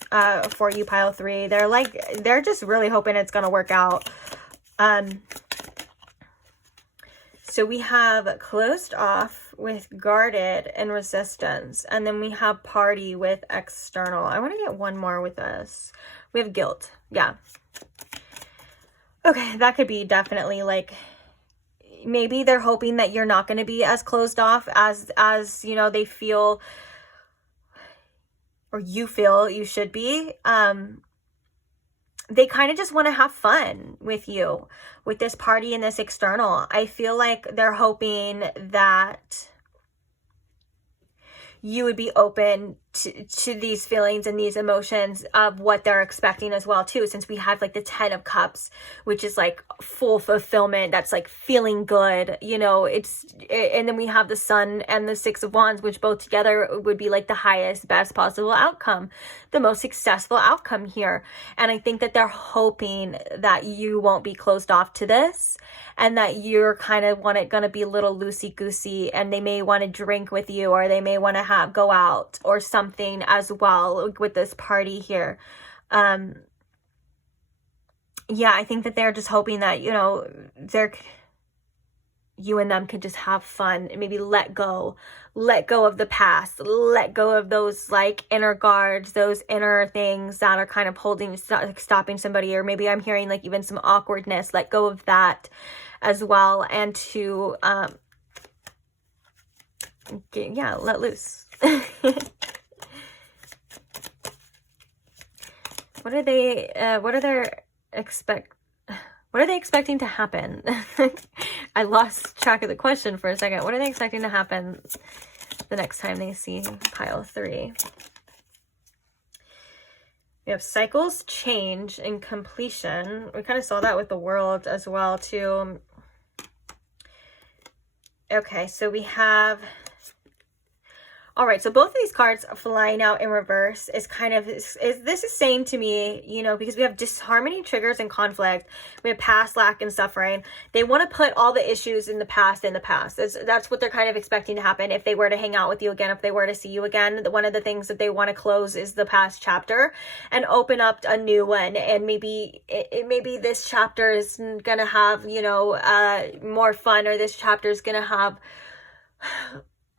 for you, pile 3. They're just really hoping it's going to work out. So we have closed off with guarded and resistance. And then we have party with external. I want to get one more with this. We have guilt. Yeah. Okay, that could be definitely like, maybe they're hoping that you're not going to be as closed off as you know, they feel, or you feel you should be. They kind of just want to have fun with you, with this party and this external. I feel like they're hoping that you would be open to these feelings and these emotions of what they're expecting as well too, since we have like the 10 of Cups, which is like full fulfillment. That's like feeling good, you know. And then we have the Sun and the 6 of Wands, which both together would be like the highest, best possible outcome, the most successful outcome here. And I think that they're hoping that you won't be closed off to this, and that you're kind of gonna be a little loosey-goosey, and they may want to drink with you, or they may want to go out or something as well with this party here. Yeah, I think that they're just hoping that, you know, you and them could just have fun and maybe let go of the past, let go of those like inner guards, those inner things that are kind of stopping somebody. Or maybe I'm hearing like even some awkwardness, let go of that as well, and to let loose. What are they expecting to happen? I lost track of the question for a second. What are they expecting to happen the next time they see pile 3? We have cycles, change, and completion. We kind of saw that with the World as well too. Okay, so we have... All right, so both of these cards flying out in reverse is kind of, this is saying to me, you know, because we have disharmony, triggers, and conflict. We have past, lack, and suffering. They want to put all the issues in the past in the past. That's what they're kind of expecting to happen if they were to hang out with you again, if they were to see you again. One of the things that they want to close is the past chapter and open up a new one. And maybe this chapter is going to have, you know, more fun, or this chapter is going to have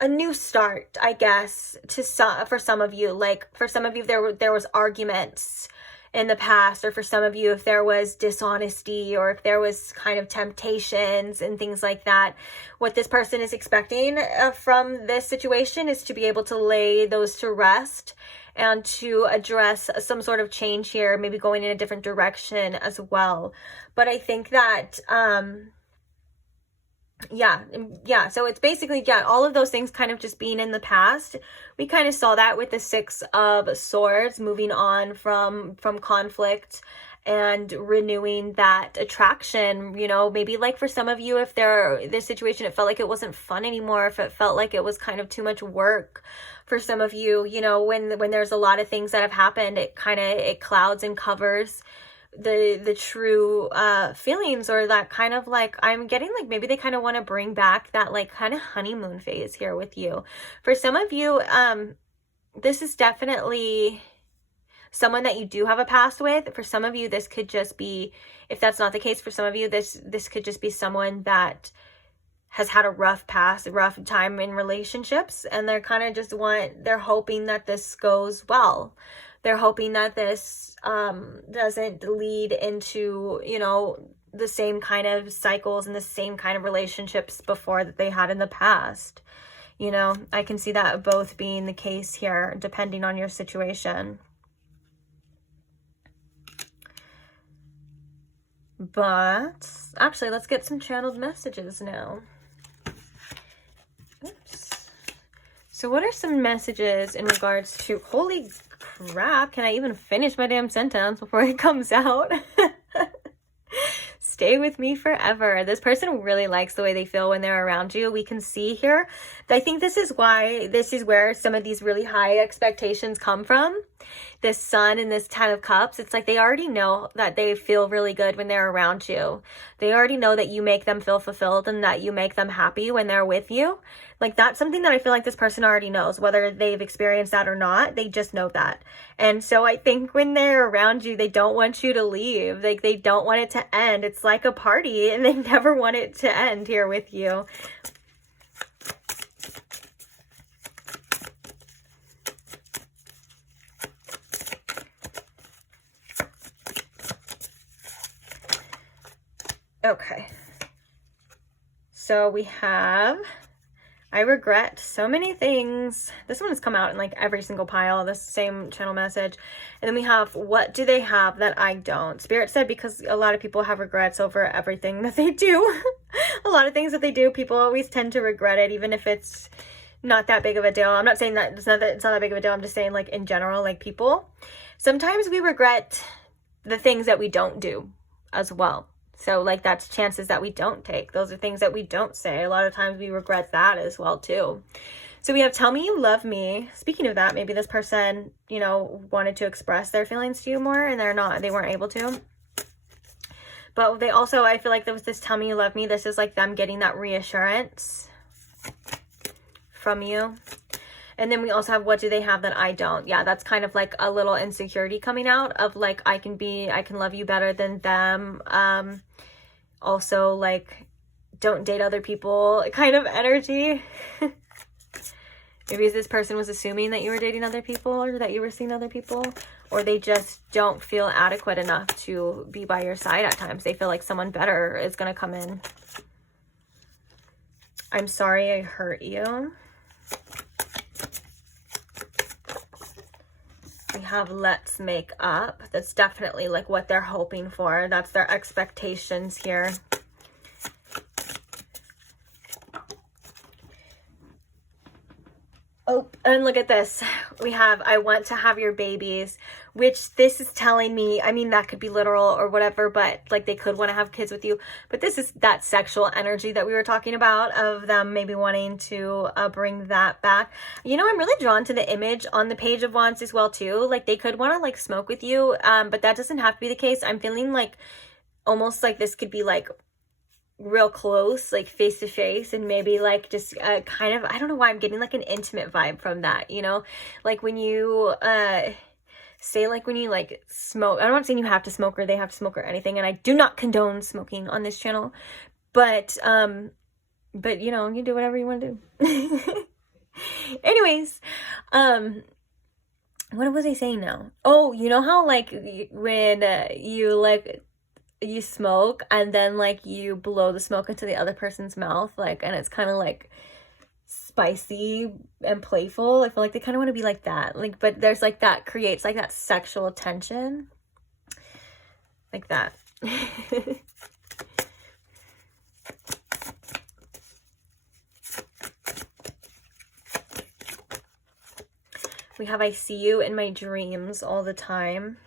a new start, I guess, for some of you. Like for some of you, there was arguments in the past, or for some of you, if there was dishonesty, or if there was kind of temptations and things like that. What this person is expecting from this situation is to be able to lay those to rest and to address some sort of change here, maybe going in a different direction as well. But I think that yeah, so it's basically, yeah, all of those things kind of just being in the past. We kind of saw that with the Six of Swords, moving on from conflict and renewing that attraction. You know, maybe like for some of you, if this situation, it felt like it wasn't fun anymore, if it felt like it was kind of too much work for some of you, you know, when there's a lot of things that have happened, it clouds and covers the true feelings, or that kind of like, I'm getting like maybe they kind of want to bring back that like kind of honeymoon phase here with you. For some of you, this is definitely someone that you do have a past with. For some of you, this could just be, if that's not the case for some of you, this could just be someone that has had a rough time in relationships, and they're kind of just they're hoping that this goes well. They're hoping that this doesn't lead into, you know, the same kind of cycles and the same kind of relationships before that they had in the past. You know, I can see that both being the case here, depending on your situation. But actually, let's get some channeled messages now. Oops. So what are some messages in regards to, holy crap, can I even finish my damn sentence before it comes out? Stay with me forever. This person really likes the way they feel when they're around you. We can see here. I think this is where some of these really high expectations come from. This Sun and this Ten of Cups, it's like they already know that they feel really good when they're around you. They already know that you make them feel fulfilled and that you make them happy when they're with you. Like, that's something that I feel like this person already knows, whether they've experienced that or not. They just know that. And so I think when they're around you, they don't want you to leave. Like, they don't want it to end. It's like a party, and they never want it to end here with you. Okay, so we have, I regret so many things. This one has come out in like every single pile, this same channel message. And then we have, what do they have that I don't? Spirit said, because a lot of people have regrets over everything that they do. A lot of things that they do, people always tend to regret it, even if it's not that big of a deal. I'm not saying that it's not that big of a deal. I'm just saying, like, in general, like, people, sometimes we regret the things that we don't do as well. So, like, that's chances that we don't take. Those are things that we don't say. A lot of times we regret that as well, too. So we have, tell me you love me. Speaking of that, maybe this person, you know, wanted to express their feelings to you more, and they weren't able to. But they also, I feel like there was this, tell me you love me. This is like them getting that reassurance from you. And then we also have, what do they have that I don't? Yeah, that's kind of like a little insecurity coming out of, like, I can love you better than them. Also, like, don't date other people kind of energy. Maybe this person was assuming that you were dating other people, or that you were seeing other people, or they just don't feel adequate enough to be by your side at times. They feel like someone better is going to come in. I'm sorry I hurt you. We have, let's make up. That's definitely like what they're hoping for. That's their expectations here. Oh, and look at this. We have, I want to have your babies, which this is telling me, I mean, that could be literal or whatever, but like they could want to have kids with you. But this is that sexual energy that we were talking about, of them maybe wanting to bring that back. You know, I'm really drawn to the image on the Page of Wands as well, too. Like, they could want to like smoke with you, but that doesn't have to be the case. I'm feeling like almost like this could be like real close, like face to face, and maybe like just kind of, I don't know why I'm getting like an intimate vibe from that, you know, like when you say, like when you like smoke. I'm not saying you have to smoke or they have to smoke or anything, and I do not condone smoking on this channel, but you know, you do whatever you want to do. Anyways, what was I saying now? Oh, you know how like when you smoke and then like you blow the smoke into the other person's mouth, like, and it's kind of like spicy and playful. I feel like they kind of want to be like that, like, but there's like that creates like that sexual tension, like that. We have I see you in my dreams all the time.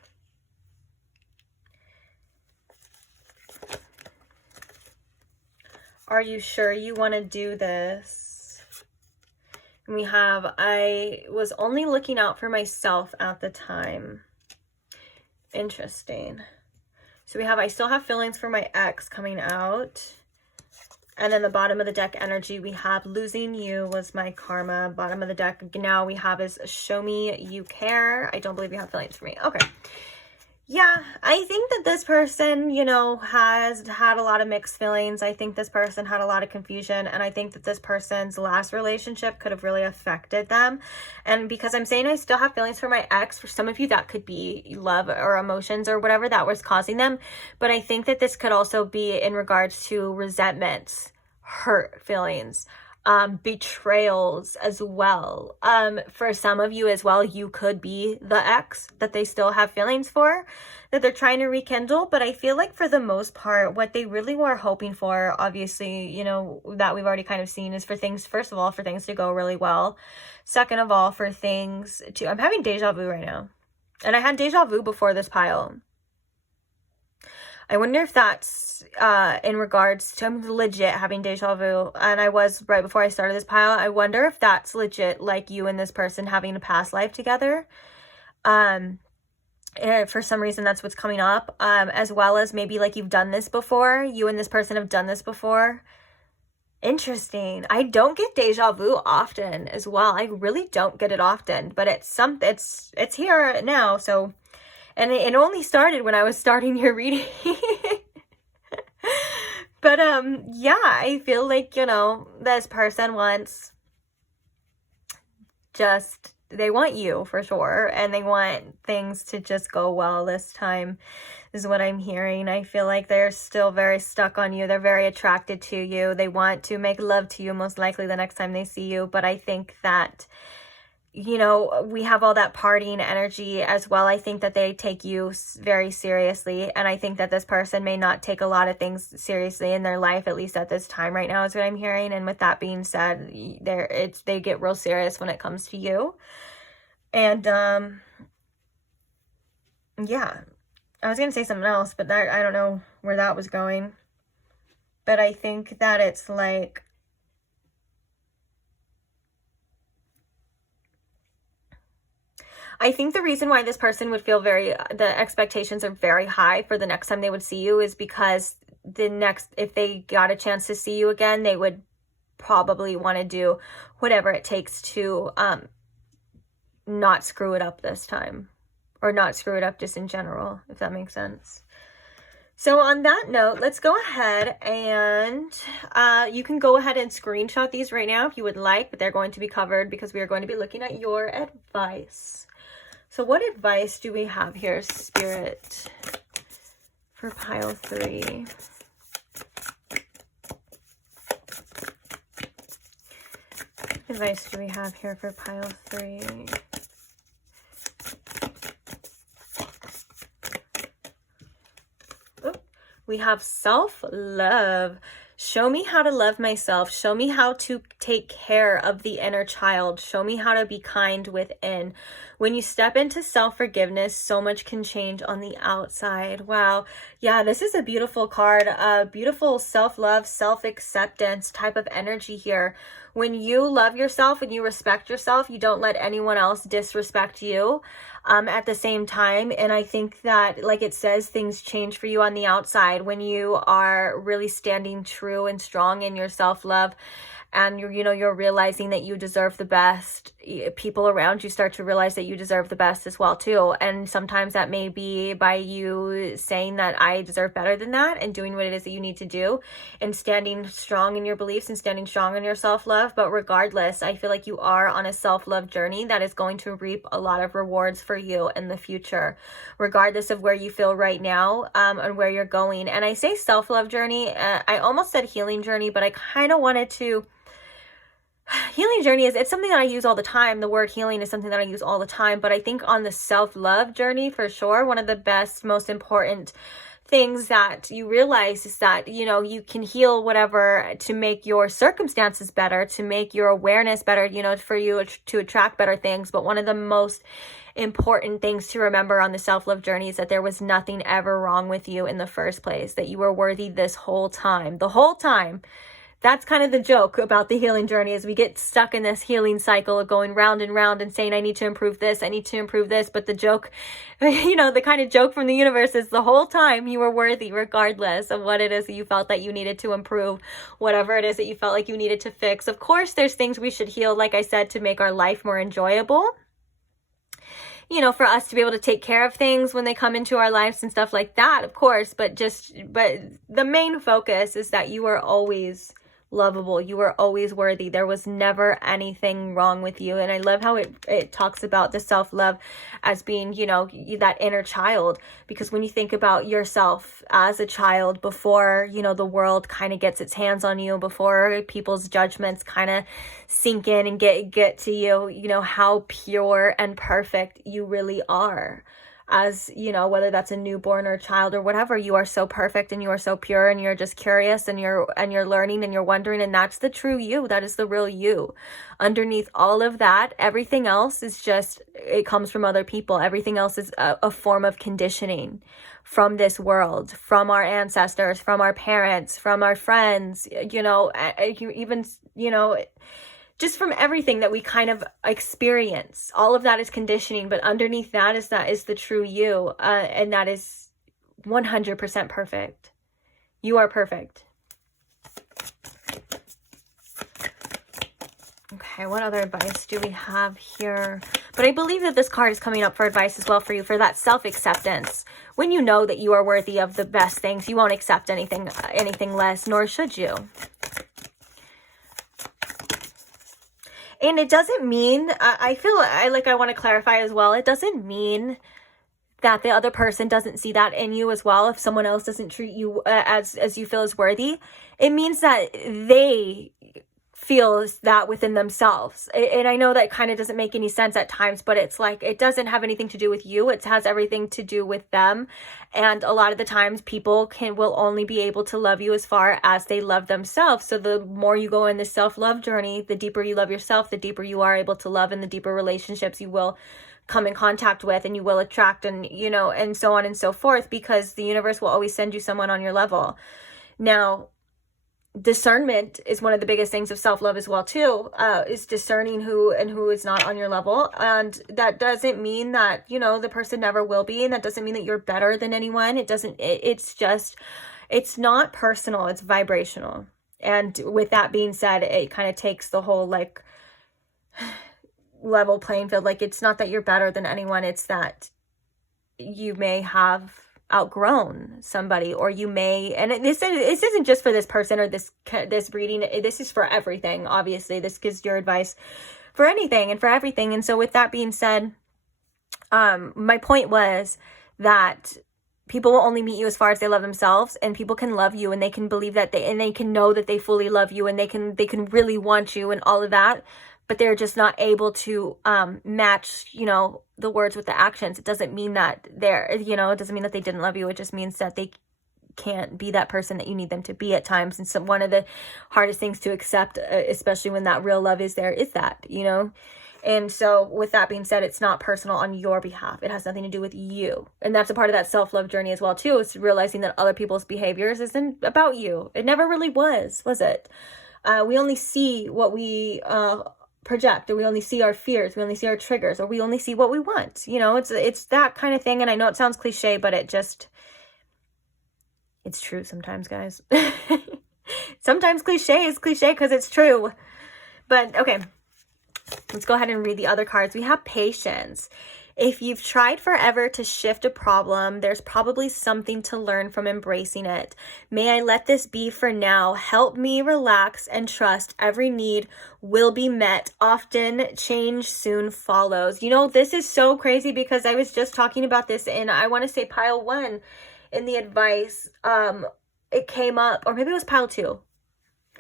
Are you sure you want to do this? And we have I was only looking out for myself at the time. Interesting. So we have I still have feelings for my ex coming out. And then the bottom of the deck energy, we have losing you was my karma. Bottom of the deck now we have is show me you care. I don't believe you have feelings for me. Okay. Yeah, I think that this person, you know, has had a lot of mixed feelings. I think this person had a lot of confusion, and I think that this person's last relationship could have really affected them. And because I'm saying I still have feelings for my ex, for some of you that could be love or emotions or whatever that was causing them. But I think that this could also be in regards to resentments, hurt feelings, betrayals as well. For some of you as well, you could be the ex that they still have feelings for, that they're trying to rekindle. But I feel like for the most part, what they really were hoping for, obviously, you know, that we've already kind of seen, is for things, first of all, for things to go really well. Second of all, for things to, I'm having deja vu right now. And I had deja vu before this pile. I wonder if that's in regards to, I'm legit having deja vu, and I was right before I started this pile. I wonder if that's legit like you and this person having a past life together. And for some reason that's what's coming up, as well as maybe like you've done this before. You and this person have done this before. Interesting. I don't get deja vu often as well. I really don't get it often, but it's here now. So, and it only started when I was starting your reading. But yeah, I feel like, you know, this person wants just, they want you for sure, and they want things to just go well this time, is what I'm hearing. I feel like they're still very stuck on you. They're very attracted to you. They want to make love to you most likely the next time they see you. But I think that, you know, we have all that partying energy as well. I think that they take you very seriously, and I think that this person may not take a lot of things seriously in their life, at least at this time right now, is what I'm hearing. And with that being said, they get real serious when it comes to you. And yeah, I was gonna say something else, but that, I don't know where that was going. But I think that it's like, I think the reason why this person would feel the expectations are very high for the next time they would see you is because if they got a chance to see you again, they would probably want to do whatever it takes to not screw it up this time, or not screw it up just in general, if that makes sense. So on that note, let's go ahead and you can go ahead and screenshot these right now if you would like, but they're going to be covered because we are going to be looking at your advice. So what advice do we have here, Spirit, for pile 3? What advice do we have here for pile 3? Oh, we have self-love. Show me how to love myself. Show me how to take care of the inner child. Show me how to be kind within. When you step into self-forgiveness, so much can change on the outside. Wow. Yeah, this is a beautiful card. Beautiful self-love, self-acceptance type of energy here. When you love yourself and you respect yourself, you don't let anyone else disrespect you at the same time. And I think that, like it says, things change for you on the outside when you are really standing true and strong in your self-love. And you're realizing that you deserve the best. People around you start to realize that you deserve the best as well too. And sometimes that may be by you saying that I deserve better than that, and doing what it is that you need to do, and standing strong in your beliefs and standing strong in your self-love. But regardless, I feel like you are on a self-love journey that is going to reap a lot of rewards for you in the future, regardless of where you feel right now and where you're going. And I say self-love journey, I almost said healing journey, but I kind of wanted to. Healing journey it's something that I use all the time. The word healing is something that I use all the time, but I think on the self-love journey, for sure, one of the best, most important things that you realize is that, you know, you can heal whatever to make your circumstances better, to make your awareness better, you know, for you to attract better things. But one of the most important things to remember on the self-love journey is that there was nothing ever wrong with you in the first place, that you were worthy this whole time, the whole time. That's kind of the joke about the healing journey, is we get stuck in this healing cycle of going round and round and saying, I need to improve this, I need to improve this. But the joke, you know, the kind of joke from the universe is the whole time you were worthy, regardless of what it is that you felt that you needed to improve, whatever it is that you felt like you needed to fix. Of course, there's things we should heal, like I said, to make our life more enjoyable. You know, for us to be able to take care of things when they come into our lives and stuff like that, of course. But the main focus is that you are always lovable. You were always worthy. There was never anything wrong with you. And I love how it talks about the self-love as being, you know, that inner child. Because when you think about yourself as a child before, you know, the world kind of gets its hands on you, before people's judgments kind of sink in and get to you, you know, how pure and perfect you really are. As, you know, whether that's a newborn or a child or whatever, you are so perfect and you are so pure, and you're just curious, and you're learning and you're wondering, and that's the true you. That is the real you. Underneath all of that, everything else is just, it comes from other people. Everything else is a form of conditioning from this world, from our ancestors, from our parents, from our friends, you know, even, you know, just from everything that we kind of experience. All of that is conditioning, but underneath that is the true you, and that is 100% perfect. You are perfect. Okay, what other advice do we have here? But I believe that this card is coming up for advice as well for you, for that self-acceptance. When you know that you are worthy of the best things, you won't accept anything less, nor should you. And it doesn't mean, I want to clarify as well, it doesn't mean that the other person doesn't see that in you as well. If someone else doesn't treat you as you feel is worthy, it means that they feel that within themselves. And I know that kind of doesn't make any sense at times, but it's like, it doesn't have anything to do with you. It has everything to do with them. And a lot of the times people will only be able to love you as far as they love themselves. So the more you go in this self-love journey, the deeper you love yourself, the deeper you are able to love, and the deeper relationships you will come in contact with, and you will attract, and, you know, and so on and so forth, because the universe will always send you someone on your level. Now, discernment is one of the biggest things of self-love as well too, is discerning who is not on your level. And that doesn't mean that, you know, the person never will be, and that doesn't mean that you're better than anyone. It's not personal, it's vibrational. And with that being said, it kind of takes the whole like level playing field. Like, it's not that you're better than anyone, it's that you may have outgrown somebody, or you may, and this isn't just for this person or this reading, this is for everything. Obviously, this gives your advice for anything and for everything. And so with that being said, my point was that people will only meet you as far as they love themselves, and people can love you, and they can believe that they can know that they fully love you, and they can really want you and all of that, but they're just not able to match, you know, the words with the actions. It doesn't mean that it doesn't mean that they didn't love you. It just means that they can't be that person that you need them to be at times. And so one of the hardest things to accept, especially when that real love is there, is that, you know. And so with that being said, it's not personal on your behalf. It has nothing to do with you. And that's a part of that self-love journey as well too, is realizing that other people's behaviors isn't about you. It never really was it? We only see what we project, or we only see our fears, we only see our triggers, or we only see what we want. You know, it's that kind of thing. And I know it sounds cliche, but it's true sometimes, guys. Sometimes cliche is cliche because it's true. But okay, let's go ahead and read the other cards. We have patience. If you've tried forever to shift a problem, there's probably something to learn from embracing it. May I let this be for now. Help me relax and trust every need will be met. Often change soon follows. You know, this is so crazy because I was just talking about this in, I want to say pile 1 in the advice. It came up, or maybe it was pile 2.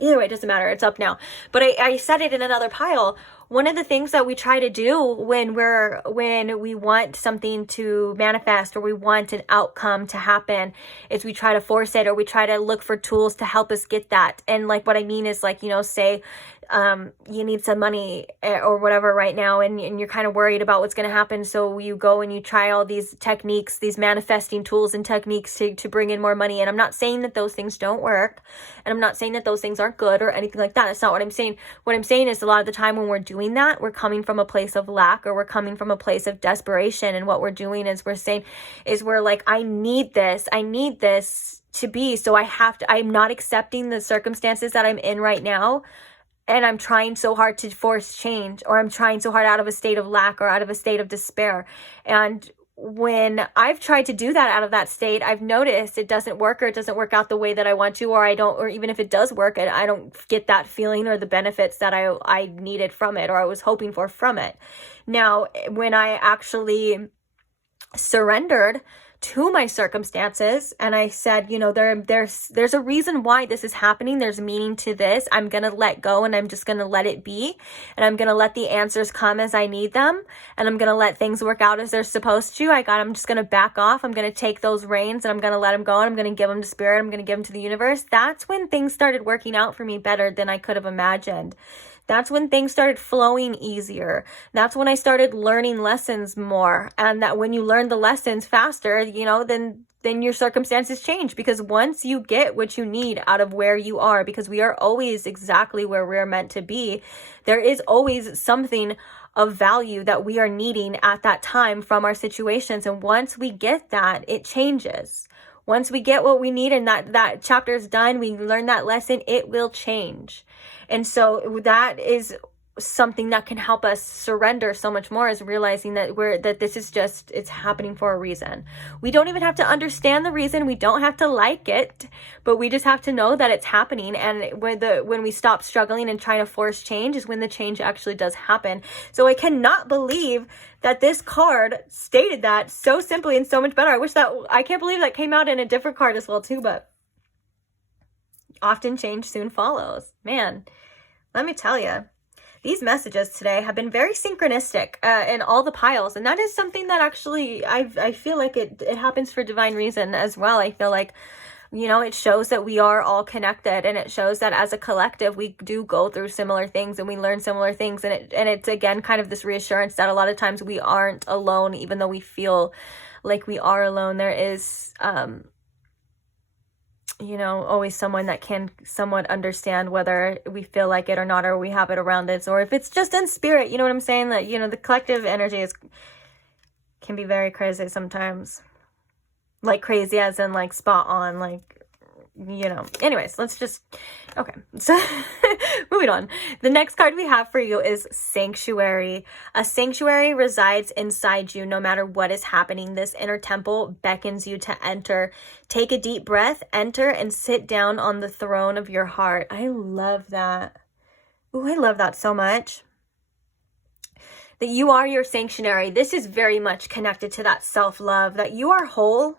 Either way, it doesn't matter. It's up now. But I said it in another pile one of the things that we try to do when we want something to manifest, or we want an outcome to happen, is we try to force it, or we try to look for tools to help us get that. And like, what I mean is, like, say you need some money or whatever right now, and you're kind of worried about what's going to happen. So you go and you try all these techniques, these manifesting tools and techniques to bring in more money. And I'm not saying that those things don't work, and I'm not saying that those things aren't good or anything like that. It's not what I'm saying. What I'm saying is, a lot of the time when we're doing that, we're coming from a place of lack, or we're coming from a place of desperation. And what we're doing is we're like, I need this to be, so I'm not accepting the circumstances that I'm in right now. And I'm trying so hard to force change, or I'm trying so hard out of a state of lack or out of a state of despair. And when I've tried to do that out of that state, I've noticed it doesn't work, or it doesn't work out the way that I want to, or even if it does work, I don't get that feeling or the benefits that I needed from it, or I was hoping for from it. Now, when I actually surrendered to my circumstances, and I said, there's a reason why this is happening. There's meaning to this. I'm going to let go, and I'm just going to let it be. And I'm going to let the answers come as I need them. And I'm going to let things work out as they're supposed to. I'm just going to back off. I'm going to take those reins, and I'm going to let them go, and I'm going to give them to spirit. I'm going to give them to the universe. That's when things started working out for me better than I could have imagined. That's when things started flowing easier. That's when I started learning lessons more. And that when you learn the lessons faster, then your circumstances change. Because once you get what you need out of where you are, because we are always exactly where we're meant to be, there is always something of value that we are needing at that time from our situations. And once we get that, it changes. Once we get what we need and that chapter is done, we learn that lesson, it will change. And so that is something that can help us surrender so much more, is realizing that this is just, it's happening for a reason. We don't even have to understand the reason. We don't have to like it, but we just have to know that it's happening. And when we stop struggling and trying to force change is when the change actually does happen. So I cannot believe that this card stated that so simply and so much better. I can't believe that came out in a different card as well too, but often change soon follows. Man, let me tell you, these messages today have been very synchronistic in all the piles. And that is something that actually, I feel like it happens for divine reason as well. I feel like, it shows that we are all connected, and it shows that as a collective, we do go through similar things and we learn similar things. And it's again, kind of this reassurance that a lot of times we aren't alone, even though we feel like we are alone. There is, always someone that can somewhat understand whether we feel like it or not, or we have it around us, or if it's just in spirit. You know what I'm saying? That, the collective energy can be very crazy sometimes. Like crazy as in like spot on, anyways, okay. So moving on. The next card we have for you is Sanctuary. A sanctuary resides inside you no matter what is happening. This inner temple beckons you to enter. Take a deep breath, enter, and sit down on the throne of your heart. I love that. Ooh, I love that so much. That you are your sanctuary. This is very much connected to that self-love, that you are whole.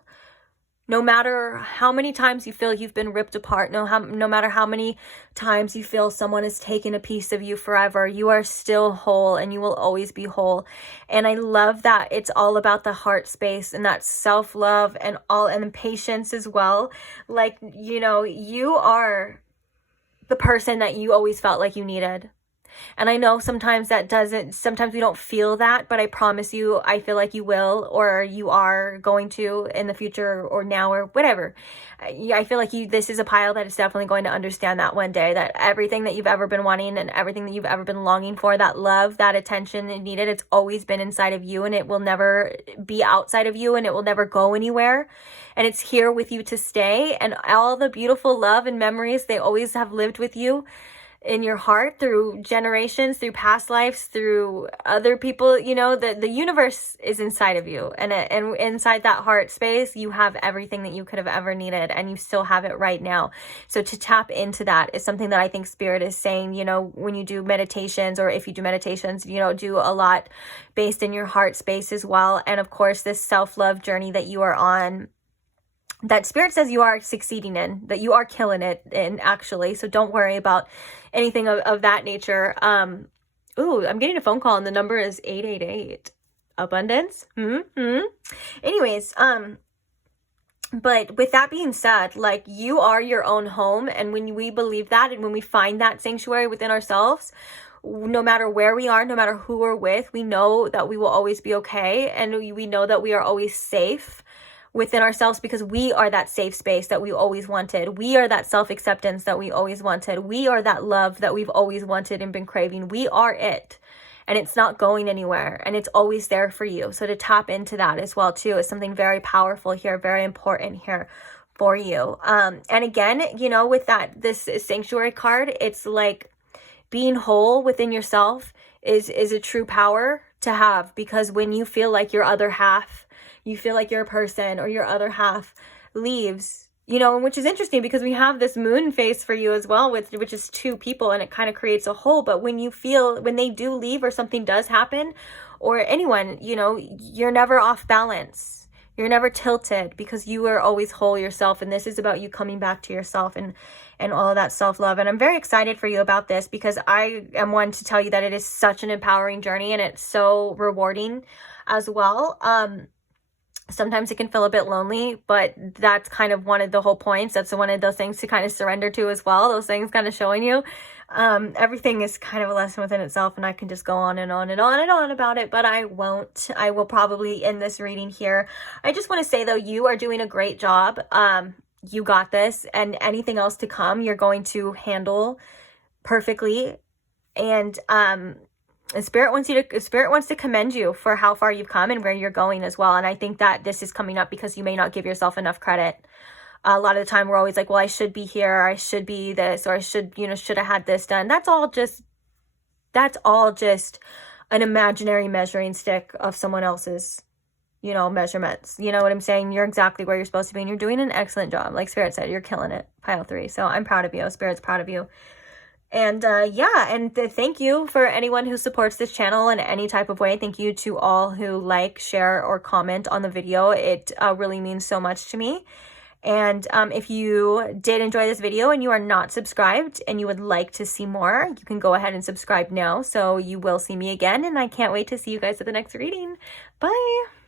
No matter how many times you feel you've been ripped apart, no matter how many times you feel someone has taken a piece of you forever, you are still whole, and you will always be whole. And I love that it's all about the heart space and that self-love and patience as well. Like, you are the person that you always felt like you needed. And I know sometimes we don't feel that, but I promise you, I feel like you will, or you are going to in the future, or now, or whatever. I feel like this is a pile that is definitely going to understand that one day, that everything that you've ever been wanting and everything that you've ever been longing for, that love, that attention it needed, it's always been inside of you, and it will never be outside of you, and it will never go anywhere. And it's here with you to stay. And all the beautiful love and memories, they always have lived with you in your heart through generations, through past lives, through other people. The universe is inside of you, and inside that heart space, you have everything that you could have ever needed, and you still have it right now. So to tap into that is something that I think Spirit is saying, when you do meditations, or if you do meditations, do a lot based in your heart space as well. And of course, this self-love journey that you are on, that Spirit says you are succeeding in, that you are killing it in, actually. So don't worry about anything of that nature. Ooh, I'm getting a phone call and the number is 888. Abundance? Anyways, but with that being said, like, you are your own home. And when we believe that, and when we find that sanctuary within ourselves, no matter where we are, no matter who we're with, we know that we will always be okay. And we know that we are always safe within ourselves, because we are that safe space that we always wanted. We are that self-acceptance that we always wanted. We are that love that we've always wanted and been craving. We are it. And it's not going anywhere, and it's always there for you. So to tap into that as well too is something very powerful here, very important here for you. And again, you know, with that, this sanctuary card, it's like being whole within yourself is a true power to have, because when you feel like your other half, you feel like your person or your other half leaves, you know, which is interesting because we have this moon phase for you as well, which is 2 people, and it kind of creates a whole. But when they do leave or something does happen, or anyone, you know, you're never off balance. You're never tilted, because you are always whole yourself. And this is about you coming back to yourself and all of that self-love. And I'm very excited for you about this, because I am one to tell you that it is such an empowering journey, and it's so rewarding as well. Sometimes it can feel a bit lonely, but that's kind of one of the whole points. That's one of those things to kind of surrender to as well. Those things kind of showing you everything is kind of a lesson within itself, and I can just go on and on and on and on about it, but I won't. I will probably end this reading here. I just want to say, though, you are doing a great job. You got this, and anything else to come, you're going to handle perfectly. And Spirit wants to commend you for how far you've come and where you're going as well. And I think that this is coming up because you may not give yourself enough credit. A lot of the time we're always like, well, I should be here, or I should be this, or I should have had this done. That's all just an imaginary measuring stick of someone else's, you know, measurements. You know what I'm saying? You're exactly where you're supposed to be, and you're doing an excellent job. Like Spirit said, you're killing it. Pile 3. So I'm proud of you. Spirit's proud of you. And thank you for anyone who supports this channel in any type of way. Thank you to all who like, share, or comment on the video. It really means so much to me. And if you did enjoy this video and you are not subscribed and you would like to see more, you can go ahead and subscribe now, so you will see me again. And I can't wait to see you guys at the next reading. Bye!